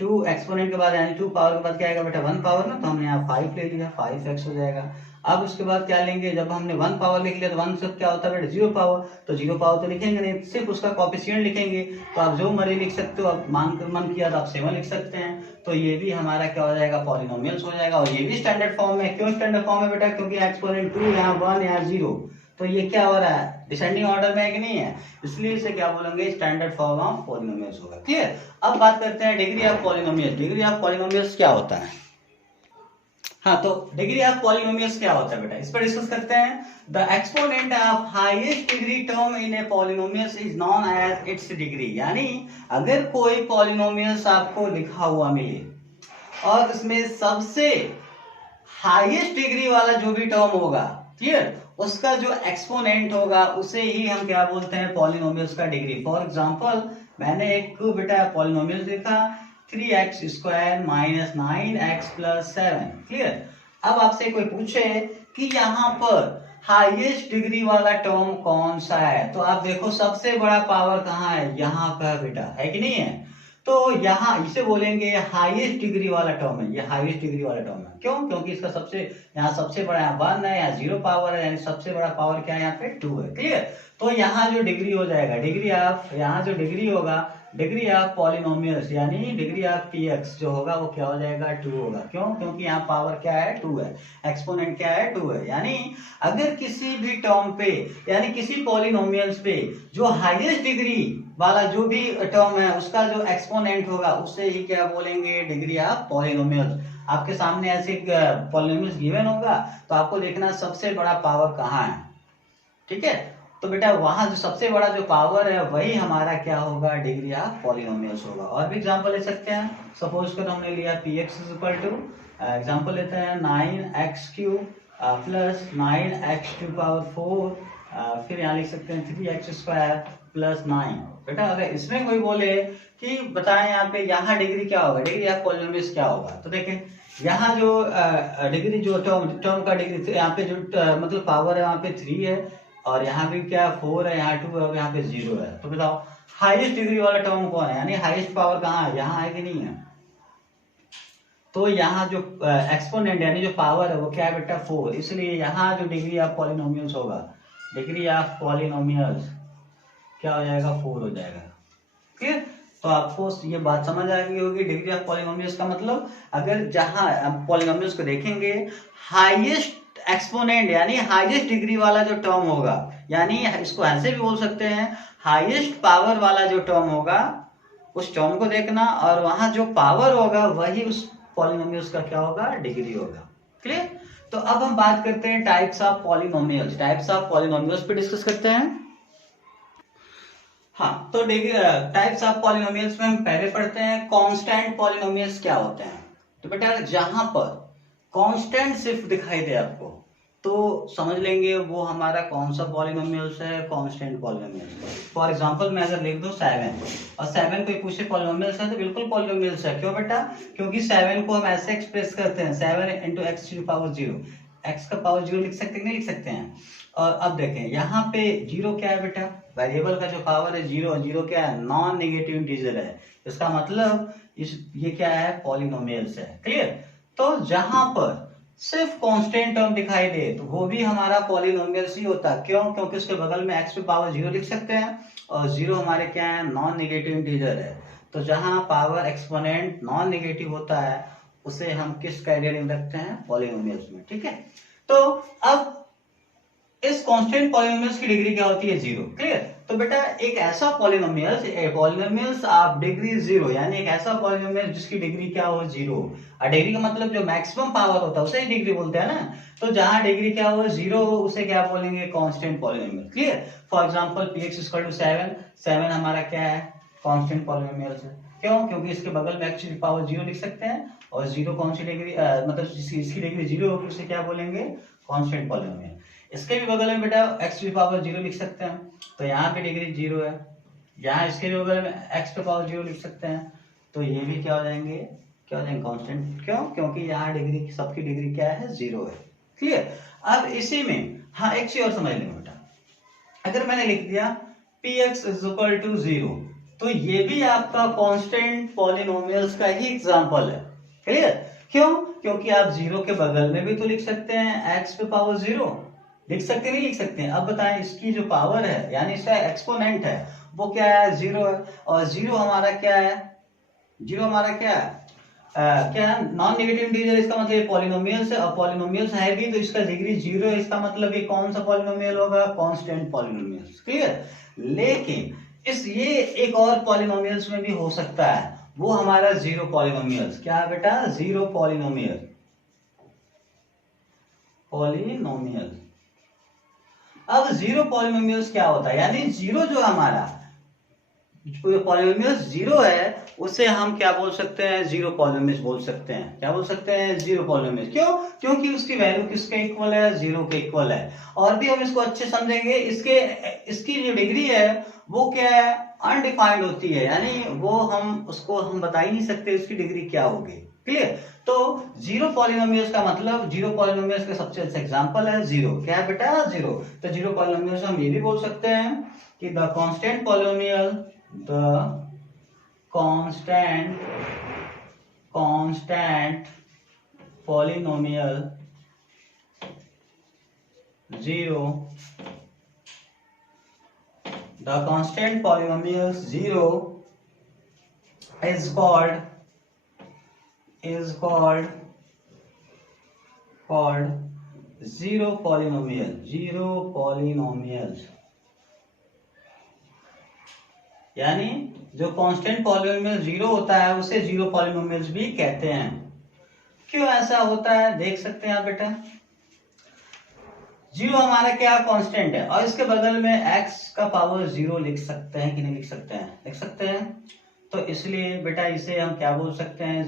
2 एक्सपोनेंट के बाद यानी 2 पावर के बाद क्या आएगा बेटा, 1 पावर ना, तो हमने यहाँ 5 ले लिया, 5x हो जाएगा। अब उसके बाद क्या लेंगे, जब हमने 1 पावर लिख लिया तो 1 से क्या होता है बेटा, 0 पावर, तो 0 पावर तो लिखेंगे नहीं, सिर्फ उसका कोफिशिएंट लिखेंगे। तो आप जो मर्जी लिख सकते हो, आप मन किया तो आप 7 लिख सकते हैं। तो ये भी हमारा क्या हो जाएगा, पॉलिनोमियल्स हो जाएगा। और ये भी स्टैंडर्ड फॉर्म में, क्यों स्टैंडर्ड फॉर्म है बेटा, क्योंकि एक्सपोनेंट 2 यहाँ 1 यहाँ 0, तो ये क्या हो रहा है, डिसेंडिंग ऑर्डर में है कि नहीं है, इसलिए इसे क्या बोलेंगे, स्टैंडर्ड फॉर्म ऑफ पॉलिनोमियल्स होगा। क्लियर। अब बात करते हैं degree of polynomials. Degree of polynomials क्या होता है, हाँ, तो डिग्री ऑफ पॉलिनोमियल्स क्या होता है बेटा, इस पर डिस्कस करते हैं। The exponent of highest degree term in a polynomials is known as its degree. यानी अगर कोई पॉलिनोमियल्स आपको लिखा हुआ मिले और उसमें सबसे हाईएस्ट डिग्री वाला जो भी टर्म होगा, क्लियर, उसका जो एक्सपोनेंट होगा उसे ही हम क्या बोलते हैं, पॉलिनोमियल्स का डिग्री। फॉर एग्जांपल मैंने एक बेटा पॉलिनोमियल लिखा 3x square minus 9x plus 7, clear. अब आपसे कोई पूछे कि यहाँ पर हाईएस्ट डिग्री वाला टर्म कौन सा है, तो आप देखो सबसे बड़ा पावर कहाँ है, यहाँ का बेटा, है कि नहीं है। तो यहाँ इसे बोलेंगे हाईएस्ट डिग्री वाला टर्म है, ये हाईएस्ट डिग्री वाला टर्म है। क्यों? क्योंकि इसका सबसे यहाँ सबसे बड़ा यहाँ 1 है, यहाँ 0 पावर है, यानी सबसे बड़ा पावर क्या है, यहाँ पे 2 है, क्लियर। तो यहाँ जो डिग्री हो जाएगा, डिग्री ऑफ, यहाँ जो डिग्री होगा, डिग्री ऑफ पॉलिनोमियल्स यानी डिग्री ऑफ px जो होगा वो क्या हो जाएगा, 2 होगा। क्यों? क्योंकि यहाँ पावर क्या है, 2 है, एक्सपोनेंट क्या है, 2 है। यानी अगर किसी भी टर्म पे, यानी किसी पॉलिनोमियल्स पे जो हाईएस्ट डिग्री वाला जो भी टर्म है उसका जो एक्सपोनेंट होगा उसे ही क्या बोलेंगे, डिग्री ऑफ पॉलिनोमियल्स। आपके सामने ऐसे पॉलिनोमियल्स गिवन होगा तो आपको देखना सबसे बड़ा पावर कहाँ है, ठीक है। तो बेटा वहां जो सबसे बड़ा जो पावर है वही हमारा क्या होगा, डिग्री ऑफ पॉलिनोमियल्स होगा। और भी एग्जांपल ले सकते हैं। सपोज कर हमने लिया px is equal to, example लेते हैं 9x³ प्लस 9x² पावर 4, फिर यहाँ लिख सकते हैं 3x² प्लस 9। बेटा अगर इसमें कोई बोले कि बताएं यहाँ पे यहाँ डिग्री क्या होगा, डिग्री ऑफ पॉलिनोमियल्स क्या होगा, तो देखें यहाँ जो डिग्री जो टर्म का डिग्री यहाँ पे जो मतलब पावर है वहाँ पे 3 है, और यहाँ भी क्या 4 है, यहाँ 2 है और यहाँ पे 0 है। तो बताओ हाईएस्ट डिग्री वाला टर्म कौन है, यानी हाईएस्ट पावर कहाँ है, यहाँ है कि नहीं है। तो यहाँ जो एक्सपोनेंट यानी जो पावर है वो क्या है बेटा, 4। इसलिए यहाँ जो डिग्री ऑफ पॉलिनोमियल्स होगा, डिग्री ऑफ पॉलिनोमियल्स क्या हो जाएगा, 4 हो जाएगा, क्लियर। तो आपको ये बात समझ आ गई होगी। डिग्री ऑफ पॉलिनोमियल्स का मतलब अगर जहाँ पॉलिनोमियल्स को देखेंगे हाईएस्ट एक्सपोनेंट यानी हाईएस्ट डिग्री वाला जो टर्म होगा, यानी इसको ऐसे भी बोल सकते हैं हाईएस्ट पावर वाला जो टर्म होगा उस टर्म को देखना, और वहां जो पावर होगा वही उस पॉलिनोमियल्स का क्या होगा, डिग्री होगा, क्लियर। तो अब हम बात करते हैं types of polynomials. Types of polynomials पे डिस्कस करते हैं। हाँ, तो टाइप्स ऑफ पॉलिनोमियल्स में हम पहले पढ़ते हैं कांस्टेंट पॉलिनोमियल्स क्या होते हैं। तो बेटा जहां पर कांस्टेंट सिर्फ दिखाई दे आपको तो समझ लेंगे वो हमारा कौन सा पॉलिनोमियल्स है, कांस्टेंट पॉलिनोमियल्स। फॉर एग्जांपल मैं अगर लिख दूं 7 और 7 कोई पूछे पॉलिनोमियल्स है तो बिल्कुल पॉलिनोमियल्स है। क्यों बेटा? क्योंकि 7 को हम ऐसे एक्सप्रेस करते हैं 7 × x⁴, x का पावर 0 लिख सकते हैं, नहीं लिख सकते हैं। और अब देखें यहाँ पे 0 क्या है बेटा, वेरिएबल का जो पावर है 0, 0 क्या है, नॉन नेगेटिव इंटीजर है। इसका मतलब ये क्या है, पॉलिनोमियल्स है, क्लियर। तो जहां पर सिर्फ कांस्टेंट टर्म दिखाई दे तो वो भी हमारा पॉलिनोमियल्स ही होता है। क्यों? क्योंकि उसके बगल में x पे पावर 0 लिख सकते हैं और 0 हमारे क्या है, नॉन नेगेटिव इंटीजर है। तो जहां पावर एक्सपोनेंट नॉन नेगेटिव होता है उसे हम किस कैटेगरी में रखते हैं, पॉलिनोमियल्स में, ठीक है। तो अब इस कांस्टेंट पॉलिनोमियल्स की डिग्री क्या होती है, 0, क्लियर। तो बेटा एक ऐसा पॉलिनोमियल्स ऑफ डिग्री 0 यानी एक ऐसा पॉलिनोमियल जिसकी डिग्री क्या हो, 0। और डिग्री का मतलब जो मैक्सिमम पावर होता है उसे ही डिग्री बोलते हैं ना। तो जहां डिग्री क्या हो, 0 हो उसे क्या बोलेंगे, constant polynomial, clear. For example px = 7 हमारा क्या है, कांस्टेंट पॉलिनोमियल है। क्यों? क्योंकि इसके बगल में x की पावर 0 लिख सकते हैं और 0 कौन सी डिग्री मतलब इसकी डिग्री 0 होगी उसे क्या बोलेंगे, कांस्टेंट पॉलिनोमियल। इसके भी बगल में बेटा x की पावर 0 लिख सकते हैं तो यहाँ पे डिग्री 0 है। यहाँ इसके भी बगल में x की पावर 0 लिख सकते हैं तो ये भी क्या हो जाएंगे, कांस्टेंट। क्यों? क्योंकि यहाँ डिग्री सबकी डिग्री क्या है, 0 है, क्लियर। अब इसी में हाँ एक चीज और समझ लेंगे बेटा, अगर मैंने लिख दिया px = 0 तो ये भी आपका कांस्टेंट पॉलिनोमियल्स का ही एग्जांपल है, क्लियर। क्यों? क्योंकि आप 0 के बगल में भी तो लिख सकते हैं x पे पावर 0, लिख सकते नहीं लिख सकते हैं। अब बताएं इसकी जो पावर है यानी इसका एक्सपोनेंट है वो क्या है, 0 है। और 0 हमारा क्या है, 0 हमारा क्या है, क्या है, नॉन नेगेटिव इंटीजर। इसका मतलब पॉलिनोमियल्स है और पॉलिनोमियल्स है भी तो इसका डिग्री 0 है। इसका मतलब ये कौन सा पॉलिनोमियल होगा, कांस्टेंट पॉलिनोमियल्स, क्लियर। लेकिन ये एक और पॉलिनोमियल्स में भी हो सकता है, वो हमारा 0 पॉलिनोमियल्स। क्या है बेटा, 0 पॉलिनोमियल, पॉलिनोमियल। अब जीरो पॉलिनोमियल्स क्या होता है, यानी जीरो जो हमारा पॉलिनोमियल्स जीरो है उसे हम क्या बोल सकते हैं, जीरो पॉलिनोमियल्स बोल सकते हैं। क्या बोल सकते हैं, जीरो पॉलिनोमियल्स। क्यों? क्योंकि उसकी वैल्यू किसके इक्वल है, जीरो के इक्वल है। और भी हम इसको अच्छे समझेंगे, इसकी जो डिग्री है वो क्या है, अनडिफाइंड होती है, यानी वो हम बता ही नहीं सकते उसकी डिग्री क्या होगी। क्लियर? तो जीरो पॉलिनोमियल्स का मतलब, जीरो पॉलिनोमियल्स का सबसे अच्छा एग्जांपल है जीरो। क्या है बेटा, जीरो। तो जीरो पॉलिनोमियल्स हम ये भी बोल सकते हैं कि the constant polynomial, the constant polynomial zero, the constant polynomial zero is called zero polynomials। यानी जो कांस्टेंट पॉलिनोमियल जीरो होता है उसे जीरो पॉलिनोमियल्स भी कहते हैं। क्यों ऐसा होता है, देख सकते हैं आप बेटा। जीरो हमारा क्या कांस्टेंट है, और इसके बगल में x का पावर जीरो लिख सकते हैं कि नहीं लिख सकते हैं, लिख सकते हैं। तो इसलिए बेटा इसे हम क्या बोल सकते हैं,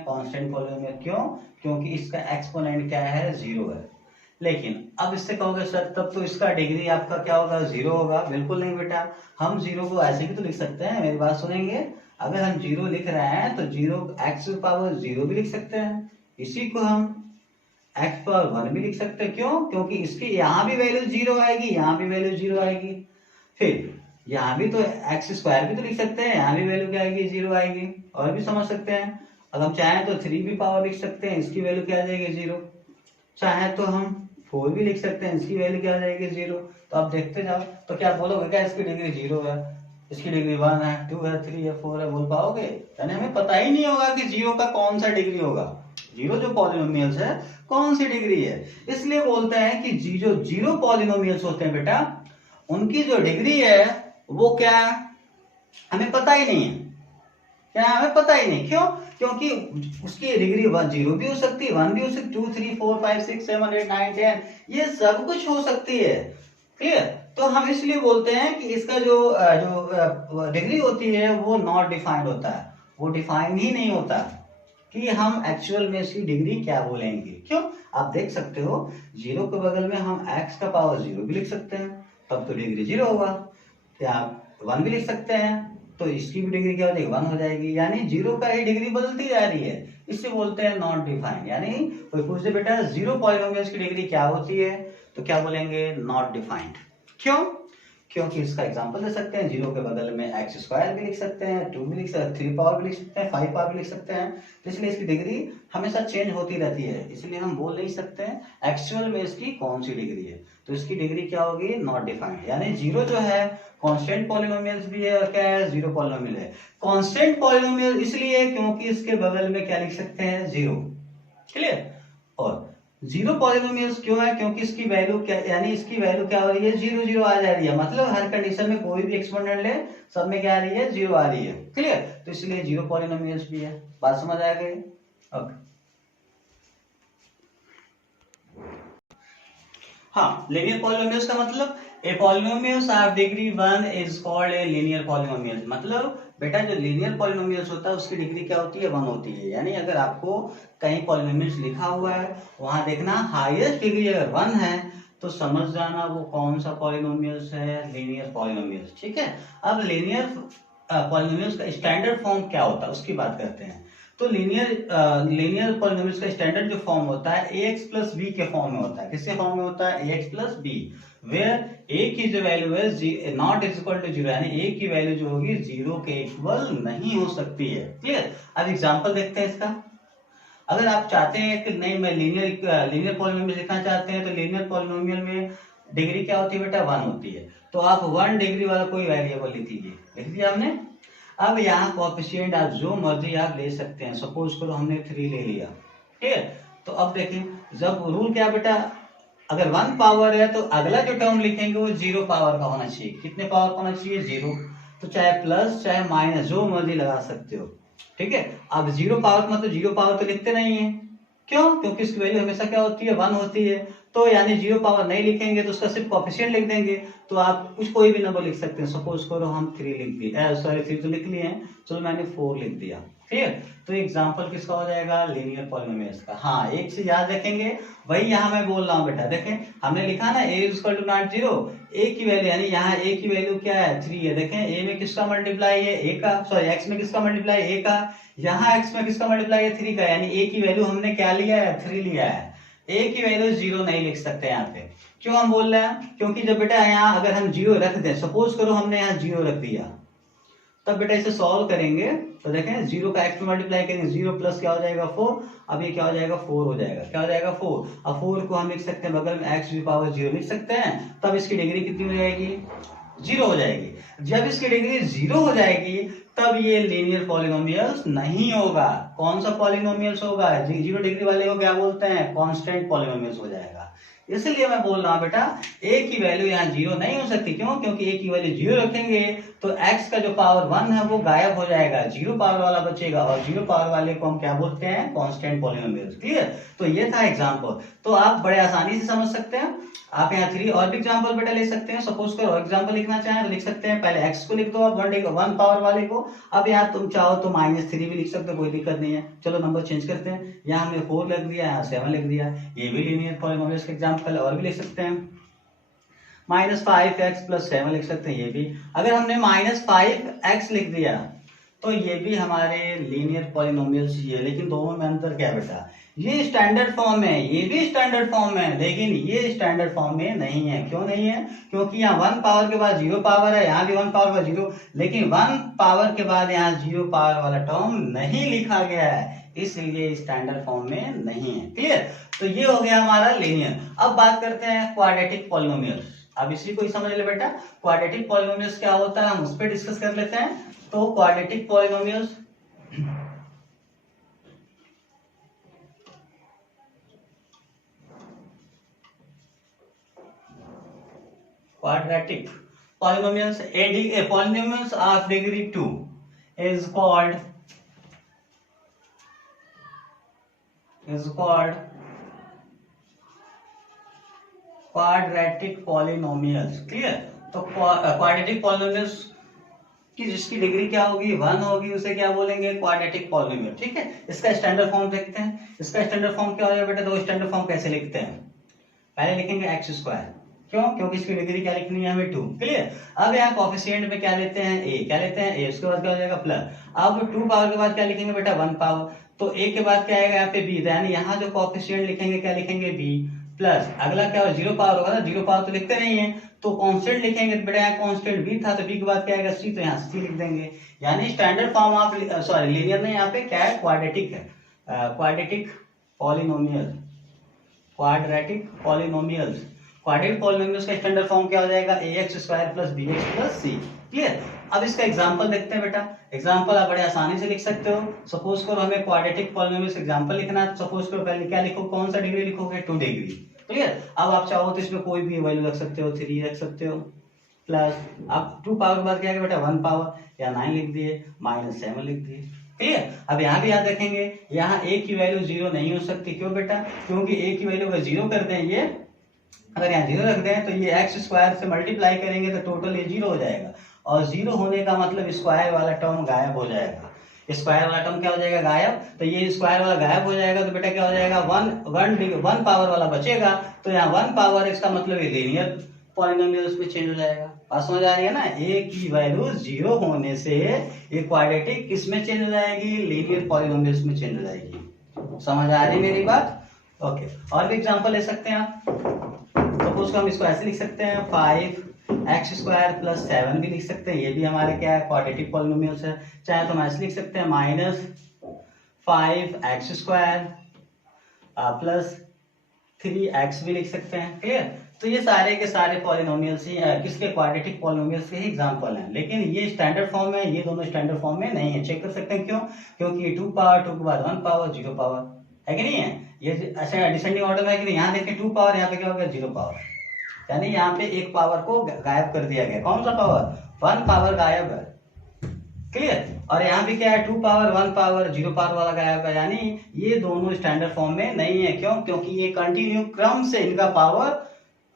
कांस्टेंट पॉलिनोमियल। क्यों? क्योंकि इसका एक्सपोनेंट क्या है, जीरो है। लेकिन अब इससे कहोगे सर तब तो इसका डिग्री आपका क्या होगा, जीरो होगा। बिल्कुल नहीं बेटा, हम जीरो को ऐसे भी तो लिख सकते हैं, मेरी बात सुनेंगे। अगर हम जीरो लिख रहे हैं तो जीरो एक्स पावर जीरो भी लिख सकते हैं, इसी को हम एक्स पावर वन भी लिख सकते हैं। क्यों? क्योंकि इसकी यहाँ भी वैल्यू जीरो आएगी, यहाँ भी वैल्यू जीरो आएगी। फिर यहाँ भी तो एक्स स्क्वायर भी तो लिख सकते हैं, यहाँ भी वैल्यू क्या आएगी, जीरो आएगी। और भी समझ सकते हैं, अगर हम चाहें तो थ्री भी पावर लिख सकते हैं, इसकी वैल्यू क्या आ जाएगी, जीरो। चाहे तो हम फोर भी लिख सकते हैं, इसकी वैल्यू क्या आ जाएगी, जीरो। तो आप देखते जाओ, तो क्या बोलोगे, क्या इसकी डिग्री जीरो है, इसकी डिग्री वन है, टू है, थ्री है, फोर है, बोल पाओगे? यानी हमें पता ही नहीं होगा कि जीरो का कौन सा डिग्री होगा, जीरो जो पॉलिनोमियल्स है कौन सी डिग्री है। इसलिए बोलते हैं कि जो जीरो पॉलिनोमियल्स होते हैं बेटा, उनकी जो डिग्री है वो क्या है, हमें पता ही नहीं है। क्या हमें पता ही नहीं, क्यों? क्योंकि उसकी डिग्री वन जीरो भी हो सकती है, वन भी हो सकती, two three four five six seven eight nine ten, ये सब कुछ हो सकती है। क्लियर? तो हम इसलिए बोलते हैं कि इसका जो डिग्री होती है वो नॉट डिफाइंड होता है, वो डिफाइन ही नहीं होता कि हम एक्चुअल में इसकी डिग्री क्या बोलेंगे। क्यों? आप देख सकते हो, जीरो के बगल में हम एक्स का पावर जीरो भी लिख सकते हैं, तब तो डिग्री जीरो होगा। क्या आप वन भी लिख सकते हैं, तो इसकी भी डिग्री क्या हो जाएगी, वन हो जाएगी। यानी जीरो का ही डिग्री बदलती जा रही है, इससे बोलते हैं नॉट डिफाइंड। यानी कोई पूछ दे बेटा जीरो पॉलिनोमियल्स की डिग्री क्या होती है, तो क्या बोलेंगे, नॉट डिफाइंड। क्यों? क्योंकि इसका एग्जांपल दे सकते हैं, जीरो के बगल में एक्स स्क्वायर भी लिख सकते हैं, टू भी लिख सकते हैं, थ्री पावर भी लिख सकते हैं, फाइव पावर भी लिख सकते हैं। तो इसलिए इसकी डिग्री हमेशा चेंज होती रहती है, इसलिए हम बोल नहीं सकते हैं एक्चुअल में इसकी कौन सी डिग्री है। तो इसकी डिग्री क्या होगी, नॉट डिफाइंड। यानी जीरो जो है कांस्टेंट पॉलिनोमियल्स भी है, और क्या है, जीरो पॉलिनोमियल है। कांस्टेंट पॉलिनोमियल इसलिए क्योंकि इसके बगल में क्या लिख सकते हैं, जीरो। क्लियर? और जीरो पॉलिनोमियल्स क्यों है, क्योंकि इसकी वैल्यू क्या, यानी इसकी वैल्यू क्या हो रही है, जीरो जीरो आ जा रही है। मतलब हर कंडीशन में कोई भी एक्सपोनेंट ले, सब में क्या आ रही है, जीरो आ रही है। क्लियर? तो इसलिए जीरो पॉलिनोमियल्स भी है। बात समझ आ गई? ओके। हाँ, लीनियर पॉलिनोमियल्स का मतलब a polynomials of degree one is called a linear polynomial. मतलब बेटा जो लीनियर पॉलिनोमियल्स होता है उसकी डिग्री क्या होती है, वन होती है। यानी अगर आपको कहीं पॉलिनोमियल्स लिखा हुआ है, वहां देखना हाईएस्ट डिग्री अगर वन है तो समझ जाना वो कौन सा पॉलिनोमियल्स है, लीनियर पॉलिनोमियल्स। ठीक है? अब लीनियर पॉलिनोमियल्स का स्टैंडर्ड फॉर्म क्या होता है उसकी बात करते हैं। तो लीनियर पॉलिनोमियल्स का स्टैंडर्ड जो फॉर्म होता है ax प्लस बी के फॉर्म में होता है। किसके फॉर्म में होता है, ax plus B, where a की जो वैल्यू है not is equal to zero, यानी a की वैल्यू जो होगी जीरो के इक्वल नहीं हो सकती है। क्लियर? अब एग्जांपल देखते हैं इसका। अगर आप चाहते हैं कि नहीं मैं लीनियर पॉलिनोमियल लिखना चाहते हैं, तो लीनियर पॉलिनोमियल में डिग्री क्या होती है बेटा, वन होती है। तो आप वन डिग्री वाला कोई वेरिएबल लिख लीजिए, लिख दिया हमने। अब यहाँ कोएफिशिएंट आप जो मर्जी आप ले सकते हैं, सपोज करो हमने थ्री ले लिया। ठीक है? तो अब देखिए, जब रूल क्या बेटा, अगर वन पावर है तो अगला जो टर्म लिखेंगे वो जीरो पावर का होना चाहिए। कितने पावर का होना चाहिए, जीरो। तो चाहे प्लस चाहे माइनस जो मर्जी लगा सकते हो। ठीक है? अब जीरो पावर का मतलब जीरो पावर तो लिखते नहीं है, क्यों? क्योंकि इसकी वैल्यू हमेशा क्या होती है, 1 होती है। तो यानी 0 पावर नहीं लिखेंगे तो उसका सिर्फ कोफिशिएंट लिख देंगे। तो आप कुछ कोई भी नंबर लिख सकते हैं। सपोज करो हम 3 लिख दिए, सॉरी 3 तो लिख लिए हैं, चलो मैंने 4 लिख दिया। ठीक है, तो एग्जांपल किसका हो जाएगा, लीनियर पॉलिनोमियल्स का। हाँ, एक चीज याद रखेंगे, वही यहाँ मैं बोल रहा हूँ बेटा। देखें हमने लिखा ना a = नॉट 0, a की वैल्यू यानी यहाँ a की वैल्यू क्या है, 3 है। देखें a में किसका मल्टीप्लाई है, a का, सॉरी x में किसका मल्टीप्लाई है, a का। यहाँ x में किसका मल्टीप्लाई है, 3 का, यानी a की वैल्यू हमने क्या लिया है, 3 लिया है। a की वैल्यू 0 नहीं लिख सकते यहाँ पे। क्यों हम बोल रहे हैं, क्योंकि जब बेटा यहाँ अगर हम 0 रख दें, सपोज करो हमने यहाँ 0 रख दिया, तब बेटा इसे सॉल्व करेंगे तो देखें 0 का x में मल्टीप्लाई करेंगे, 0 प्लस क्या हो जाएगा 4, अब ये क्या हो जाएगा 4 हो जाएगा, क्या हो जाएगा 4। अब 4 को हम लिख सकते हैं बगल में x⁴ लिख सकते हैं, तब इसकी डिग्री कितनी हो जाएगी, 0 हो जाएगी। जब इसकी डिग्री 0 हो जाएगी तब ये लीनियर पॉलिनोमियल्स नहीं होगा। कौन सा पॉलिनोमियल्स होगा, 0 डिग्री वाले को क्या बोलते हैं, कांस्टेंट पॉलिनोमियल्स हो जाएगा। इसलिए मैं बोल रहा हूं बेटा a की वैल्यू यहाँ 0 नहीं हो सकती। क्यों? क्योंकि a की वैल्यू 0 रखेंगे तो x का जो पावर 1 है वो गायब हो जाएगा, 0 पावर वाला बचेगा, और 0 पावर वाले को हम क्या बोलते हैं, कांस्टेंट पॉलिनोमियल्स। क्लियर? तो ये था एग्जांपल, तो आप बड़े आसानी से समझ सकते हैं। आप यहाँ 3 और भी एग्जांपल बेटा ले सकते हैं। सपोज करो एग्जांपल लिखना चाहें तो लिख सकते हैं, पहले x को लिख दो आप 1 पावर वाले को। अब यहाँ तुम चाहो तो -3 भी लिख सकते हो, कोई दिक्कत नहीं है। चलो नंबर चेंज करते हैं, यहाँ हमने 4 लिख दिया, यहाँ 7 लिख दिया। ये भी लीनियर पॉलिनोमियल्स का एग्जांपल है। और भी लिख सकते हैं -5x + 7 लिख सकते हैं, ये भी। अगर हमने -5x लिख दिया तो ये भी हमारे लीनियर पॉलिनोमियल्स ही है। लेकिन दोनों में अंतर क्या है बेटा, ये स्टैंडर्ड फॉर्म है, ये भी स्टैंडर्ड फॉर्म है, लेकिन ये स्टैंडर्ड फॉर्म में नहीं है। क्यों नहीं है? क्योंकि यहाँ 1 पावर के बाद 0 पावर है, यहाँ भी 1 पावर का 0, लेकिन 1 पावर के बाद यहाँ 0 पावर वाला टर्म नहीं लिखा गया है, इसलिए स्टैंडर्ड फॉर्म में नहीं है। क्लियर? तो ये हो गया हमारा लीनियर। अब बात करते हैं क्वाड्रेटिक पॉलिनोमियल्स। अब इसी को ही समझ ले बेटा, क्वाड्रेटिक पॉलिनोमियल्स क्या होता है हम उस पर डिस्कस कर लेते हैं। तो quadratic polynomials quadratic polynomials polynomials of degree 2 is called quadratic polynomials। Clear? तो quadratic polynomials की जिसकी डिग्री क्या होगी, 1 होगी, उसे क्या बोलेंगे, क्वाड्रेटिक पॉलिनोमियल। ठीक है, इसका स्टैंडर्ड फॉर्म देखते हैं। इसका स्टैंडर्ड फॉर्म क्या हो जाएगा बेटा, तो स्टैंडर्ड फॉर्म कैसे लिखते हैं, पहले लिखेंगे x²। क्यों? क्योंकि इसकी डिग्री क्या लिखनी है हमें, 2। क्लियर? अब यहाँ कोफिशिएंट में क्या लेते हैं, a, क्या लेते हैं a, उसके बाद क्या हो जाएगा प्लस। अब 2 पावर के बाद क्या लिखेंगे बेटा, 1 पावर, तो a के बाद क्या आएगा यहाँ पे b, यानी यहाँ जो कोफिशिएंट लिखेंगे क्या लिखेंगे, b प्लस। अगला क्या होगा, 0 पावर होगा ना, 0 पावर तो लिखते नहीं है, तो कांस्टेंट लिखेंगे बेटा, यहाँ कांस्टेंट b था तो b के बाद क्या आएगा, c, तो यहाँ c लिख देंगे। यानी स्टैंडर्ड फॉर्म आप, सॉरी लीनियर नहीं, यहाँ पे क्या है, क्वाड्रेटिक है, quadratic polynomial, quadratic polynomials. Quadratic polynomials का स्टैंडर्ड फॉर्म क्या हो जाएगा, ax² + bx + c। क्लियर? अब इसका एग्जांपल देखते हैं बेटा। एग्जांपल आप बड़े आसानी से लिख सकते हो। सपोज करो हमें क्वाड्रेटिक पॉलिनोमियल्स एग्जांपल लिखना है, सपोज करो पहले क्या लिखो, कौन सा डिग्री लिखोगे, 2 डिग्री। क्लियर? अब आप चाहो तो इसमें कोई भी वैल्यू रख सकते हो, 3 रख सकते हो, प्लस अब 2 पावर के बाद क्या है बेटा, 1 पावर, या 9 लिख दिए, -7 लिख दिए। क्लियर? अब यहाँ भी याद रखेंगे, यहाँ a की वैल्यू 0 नहीं हो सकती। क्यों बेटा? क्योंकि a की वैल्यू अगर 0 कर दें, ये अगर यहाँ 0 रख दें तो ये x² से मल्टीप्लाई करेंगे तो टोटल ये 0 हो जाएगा, और 0 होने का मतलब स्क्वायर वाला टर्म गायब हो जाएगा। स्क्वायर वाला टर्म क्या हो जाएगा, गायब। तो ये स्क्वायर वाला गायब हो जाएगा तो बेटा क्या हो जाएगा, 1 पावर वाला बचेगा। तो यहाँ 1 पावर, इसका मतलब ये लीनियर पॉलिनोमियल्स में चेंज हो जाएगा। बात समझ आ रही है ना, a की वैल्यू 0 होने से ये क्वाड्रेटिक किस में चेंज हो जाएगी, लीनियर पॉलिनोमियल्स में चेंज हो जाएगी। समझ आ रही है मेरी बात? ओके, और भी एग्जांपल ले सकते हैं आप। सपोज हम इसको ऐसे लिख सकते हैं, 5x² + 7 भी लिख सकते हैं, ये भी हमारे क्या है, क्वाड्रेटिक पॉलिनोमियल्स है। चाहे तो हम ऐसे लिख सकते हैं, -5x² + 3x भी लिख सकते हैं। क्लियर? तो ये सारे के सारे पॉलिनोमियल्स ही किसके, क्वाड्रेटिक पॉलिनोमियल्स के ही एग्जांपल हैं। लेकिन ये स्टैंडर्ड फॉर्म में, ये दोनों स्टैंडर्ड फॉर्म में नहीं है। चेक कर सकते हैं क्यों, क्योंकि ये 2 पावर, 2 के बाद 1 पावर, 0 पावर है कि नहीं है, ये ऐसे डिसेंडिंग ऑर्डर में है कि नहीं। यहाँ देखिए 2 पावर, यहाँ पे क्या हो गया, 0 पावर, यानी यहाँ पे एक पावर को गायब कर दिया गया। कौन सा पावर, 1 पावर गायब है। क्लियर। और यहाँ भी क्या है, 2 पावर 1 पावर 0 पावर वाला गायब है, यानी ये दोनों स्टैंडर्ड फॉर्म में नहीं है। क्यों? क्योंकि ये कंटिन्यू क्रम से, इनका पावर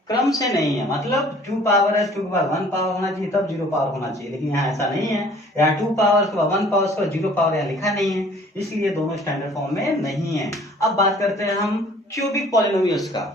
क्रम से नहीं है। मतलब 2 पावर है, 2 के बाद 1 पावर होना चाहिए, तब 0 पावर होना चाहिए, लेकिन यहाँ ऐसा नहीं है। यहाँ 2 पावर के बाद 1 पावर के बाद 0 पावर यहाँ लिखा नहीं है, इसलिए दोनों स्टैंडर्ड फॉर्म में नहीं है। अब बात करते हैं हम क्यूबिक पॉलिनोमियल्स का।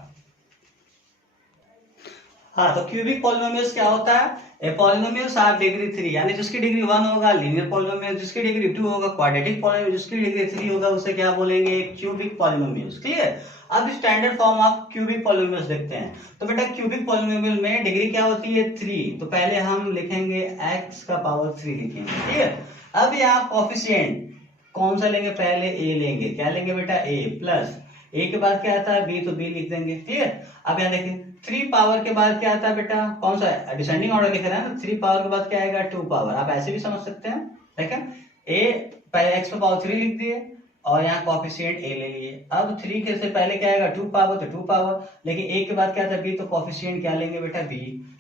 हाँ, तो क्यूबिक पॉलिनोमियल्स क्या होता है? ए पॉलिनोमियल्स आर डिग्री 3, यानी जिसकी डिग्री 1 होगा लीनियर पॉलिनोमियल, जिसकी डिग्री 2 होगा क्वाड्रेटिक पॉलिनोमियल, जिसकी डिग्री 3 होगा उसे क्या बोलेंगे? Cubic polynomials. क्लियर। अब standard form of cubic polynomials देखते हैं। तो बेटा क्यूबिक पॉलिनोमियल में डिग्री क्या होती है? 3। तो पहले हम लिखेंगे x का पावर 3 लिखेंगे। क्लियर। अब यहाँ कोफिशिएंट कौन सा लेंगे? पहले a लेंगे। क्या लेंगे बेटा? a प्लस a के बाद क्या आता है? b, तो b लिख देंगे। क्लियर। अब यहाँ देखिए 3 पावर के बाद क्या आता है बेटा? कौन सा? डिसेंडिंग ऑर्डर लिख रहे हैं ना। 3 पावर के बाद क्या आएगा? 2 पावर। आप ऐसे भी समझ सकते हैं। देखें a पहले x पे पावर 3 लिख दिए और यहाँ कोफिशिएंट a ले लिए। अब 3 के से पहले क्या आएगा? 2 पावर, तो 2 पावर, लेकिन a के बाद क्या आता है? b, तो कोफिशिएंट क्या लेंगे बेटा? b।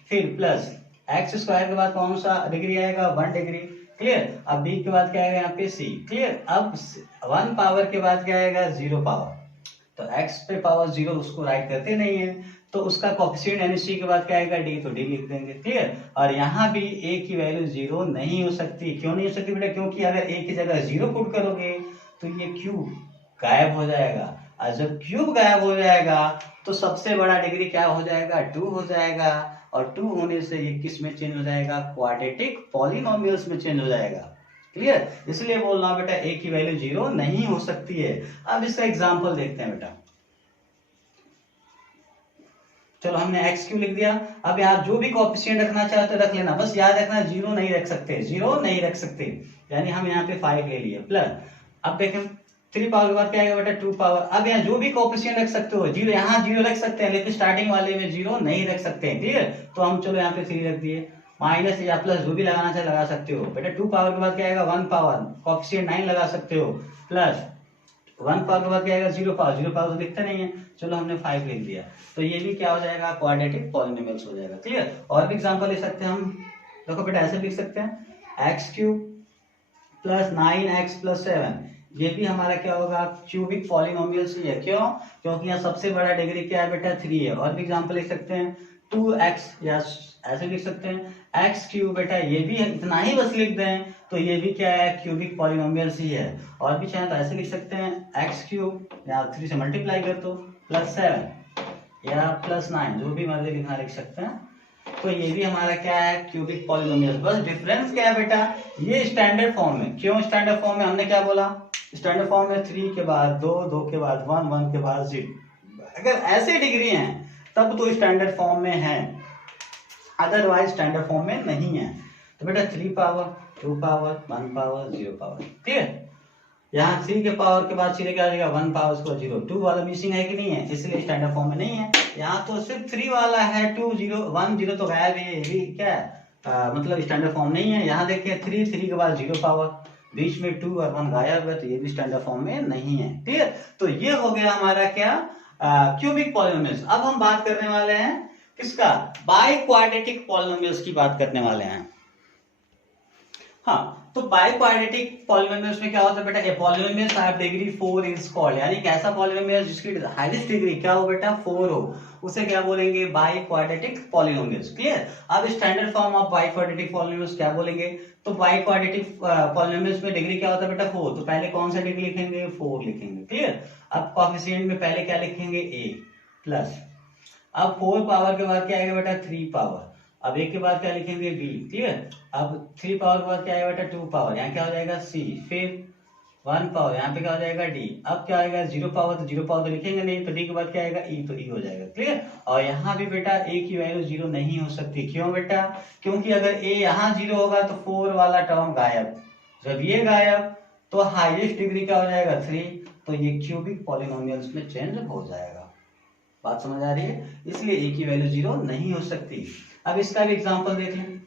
फिर प्लस x स्क्वायर के बाद कौन सा डिग्री आएगा? 1 डिग्री। क्लियर। अब b के बाद क्या आएगा? यहाँ पे c। क्लियर। अब 1 पावर के बाद क्या आएगा? 0 पावर। तो x पे पावर 0 उसको राइट करते नहीं है, तो उसका कोफिशिएंट यानी c के बाद क्या आएगा? d, तो d लिख देंगे। क्लियर। और यहाँ भी a की वैल्यू 0 नहीं हो सकती। क्यों नहीं हो सकती बेटा? क्योंकि अगर a की जगह 0 पुट करोगे तो ये क्यूब गायब हो जाएगा, और जब क्यूब गायब हो जाएगा तो सबसे बड़ा डिग्री क्या हो जाएगा? 2 हो जाएगा, और 2 होने से ये किस में चेंज हो जाएगा? क्वाड्रेटिक पॉलिनोमियल्स में चेंज हो जाएगा। क्लियर। इसलिए बोल रहा हूं बेटा a की वैल्यू 0 नहीं हो सकती है। अब इसका एग्जांपल देखते हैं बेटा। चलो हमने x क्यू लिख दिया। अब यहाँ जो भी कोएफिशिएंट रखना चाहते रख लेना, बस याद रखना 0 नहीं रख सकते, 0 नहीं रख सकते, यानी हम यहाँ पे 5 ले लिए प्लस। अब देखें 3 पावर के बाद क्या आएगा बेटा? 2 पावर। अब यहाँ जो भी कोएफिशिएंट रख सकते हो, 0 यहाँ 0 रख सकते हैं, लेकिन स्टार्टिंग वाले में 0 नहीं रख सकते हैं। क्लियर। तो हम चलो यहाँ पे 3 रख दिए, माइनस या प्लस जो भी लगाना चाहे लगा सकते हो बेटा। 2 पावर के बाद क्या आएगा? 1 पावर, कोएफिशिएंट 9 लगा सकते हो, प्लस 1 पावर के बाद क्या आएगा? 0 पावर। 0 पावर तो दिखता नहीं है, चलो हमने 5 लिख दिया, तो ये भी क्या हो जाएगा? क्वाड्रेटिक पॉलिनोमियल्स हो जाएगा। क्लियर। और भी एग्जांपल ले सकते हैं हम। देखो बेटा ऐसे लिख सकते हैं x cube plus 9x plus 7, ये भी हमारा क्या होगा? क्यूबिक पॉलिनोमियल्स ही है। क्यों? क्योंकि यहाँ सबसे बड़ा डिग्री क्या है बेटा? 3 है। और भी एग्जांपल लिख सकते हैं 2x, या ऐसे लिख सकते हैं x क्यूब बेटा, ये भी इतना ही बस लिख दें तो ये भी क्या है? क्यूबिक पॉलिनोमियल्स ही है। और भी चाहे तो ऐसे लिख सकते हैं x क्यूब, या 3 से मल्टीप्लाई कर दो, प्लस 7 या प्लस 9, जो भी मर्जी लिखना लिख सकते हैं। तो ये भी हमारा क्या है? Cubic polynomials. बस डिफरेंस क्या है बेटा? ये स्टैंडर्ड फॉर्म में। क्यों स्टैंडर्ड फॉर्म में? हमने क्या बोला? स्टैंडर्ड फॉर्म में 3 के बाद 2, 2 के बाद 1, 1 के बाद 0। अगर ऐसे डिग्री हैं तब तो स्टैंडर्ड फॉर्म में है, अदरवाइज स्टैंडर्ड फॉर्म में नहीं है। तो बेटा 3 power, 2 power, 1 power, 0 power. Clear. यहाँ 3 के पावर के बाद सीधे क्या आ जाएगा? 1 पावर उसको 0। 2 वाला मिसिंग है कि नहीं है? इसलिए स्टैंडर्ड फॉर्म में नहीं है। यहाँ तो सिर्फ 3 वाला है, 2 0 1 0 तो गायब है, ये भी क्या है? मतलब स्टैंडर्ड फॉर्म नहीं है। यहाँ देखिए 3 के बाद 0 पावर, बीच में 2 और 1 गायब है, तो ये भी स्टैंडर्ड फॉर्म में नहीं है। क्लियर। तो ये हो गया हमारा क्या? Cubic polynomials. अब हम बात करने वाले हैं किसका? बाई क्वाड्रेटिक पॉलिनोमियल्स की बात करने वाले हैं। हाँ, तो बाई क्वाड्रेटिक पॉलिनोमियल्स में क्या होता है बेटा? A polynomials have degree 4 is called, यानी एक ऐसा पॉलिनोमियल जिसकी हाईएस्ट डिग्री क्या हो बेटा? 4 हो, उसे क्या बोलेंगे? By quadratic polynomials. क्लियर। अब standard form of by quadratic polynomials क्या बोलेंगे? तो बाई क्वाड्रेटिक पॉलिनोमियल्स में डिग्री क्या होता है बेटा? 4। तो पहले कौन सा डिग्री लिखेंगे? 4 लिखेंगे। क्लियर। अब कोएफिशिएंट में पहले क्या लिखेंगे? a प्लस, अब 4 पावर के बाद क्या आएगा बेटा? 3 पावर। अब एक के बाद क्या लिखेंगे? b। क्लियर। अब 3 पावर के बाद क्या आएगा बेटा? 2 पावर, यहाँ क्या हो जाएगा? c। फिर 1 पावर, यहाँ पे क्या हो जाएगा? d। अब क्या आएगा? 0 पावर, तो 0 पावर तो लिखेंगे नहीं, तो d के बाद क्या आएगा? e, तो e हो जाएगा। क्लियर। और यहाँ भी बेटा a की वैल्यू 0 नहीं हो सकती। क्यों बेटा? क्योंकि अगर a यहाँ 0 होगा तो 4 वाला टर्म गायब, जब ये गायब तो हाईएस्ट डिग्री क्या हो जाएगा? 3, तो ये क्यूबिक पॉलिनोमियल्स में चेंज हो जाएगा। बात समझ आ रही है? इसलिए a की वैल्यू 0 नहीं हो सकती। अब इसका भी एग्जांपल देख लें।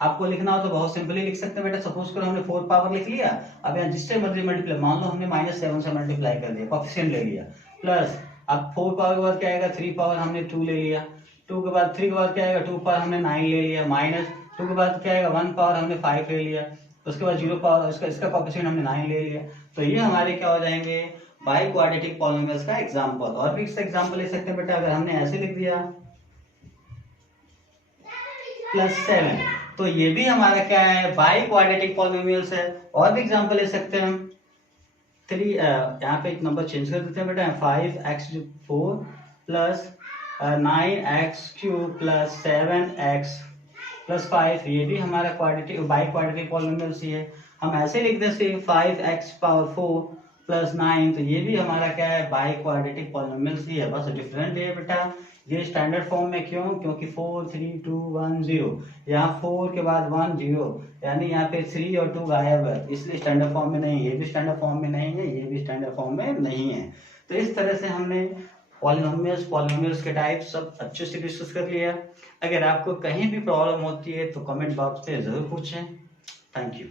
आपको लिखना हो तो बहुत सिंपली लिख सकते हैं बेटा। सपोज करो हमने 4 पावर लिख लिया, अब यहाँ जिससे मर्जी मल्टीप्लाई, मान लो हमने -7 से मल्टीप्लाई कर दिया, कोएफिशिएंट ले लिया, प्लस अब 4 पावर के बाद क्या आएगा? 3 पावर, हमने 2 ले लिया, 2 के बाद 3 के बाद क्या आएगा? 2 पावर, हमने 9 ले लिया, माइनस 2 के बाद क्या आएगा, 1 पावर हमने 5 ले लिया, उसके बाद 0 पावर इसका कोएफिशिएंट हमने 9 ले लिया। तो ये हमारे क्या हो जाएंगे, बाई क्वाड्रेटिक पॉलिनोमियल्स का एग्जांपल। और भी इसका एग्जांपल ले सकते हैं बेटा, अगर हमने ऐसे लिख दिया +7, तो ये भी हमारा क्या है, बाई क्वाड्रेटिक पॉलिनोमियल्स है। और भी एग्जांपल ले सकते हैं हम 3, यहाँ पे एक नंबर चेंज कर देते हैं बेटा, 5x4 plus 9x³ plus 7x plus 5, ये भी हमारा क्वाड्रेटिक बाई क्वाड्रेटिक पॉलिनोमियल्स ही है। हम ऐसे लिख देते 5x⁴ प्लस 9, तो ये भी हमारा क्या है, बाई क्वाड्रेटिक पॉलिनोमियल्स ही है, बस डिफरेंट है बेटा। ये स्टैंडर्ड फॉर्म में क्यों, क्योंकि 4 3 2 1 0, यहाँ 4 के बाद 1 0, यानी यहाँ पे 3 और 2 गायब है, इसलिए स्टैंडर्ड फॉर्म में नहीं। ये भी स्टैंडर्ड फॉर्म में नहीं है, ये भी स्टैंडर्ड फॉर्म में नहीं है। तो इस तरह से हमने पॉलिनोमियल्स के टाइप सब अच्छे से डिस्कस कर लिया। अगर आपको कहीं भी प्रॉब्लम होती है तो कमेंट बॉक्स पे जरूर पूछें। Thank you.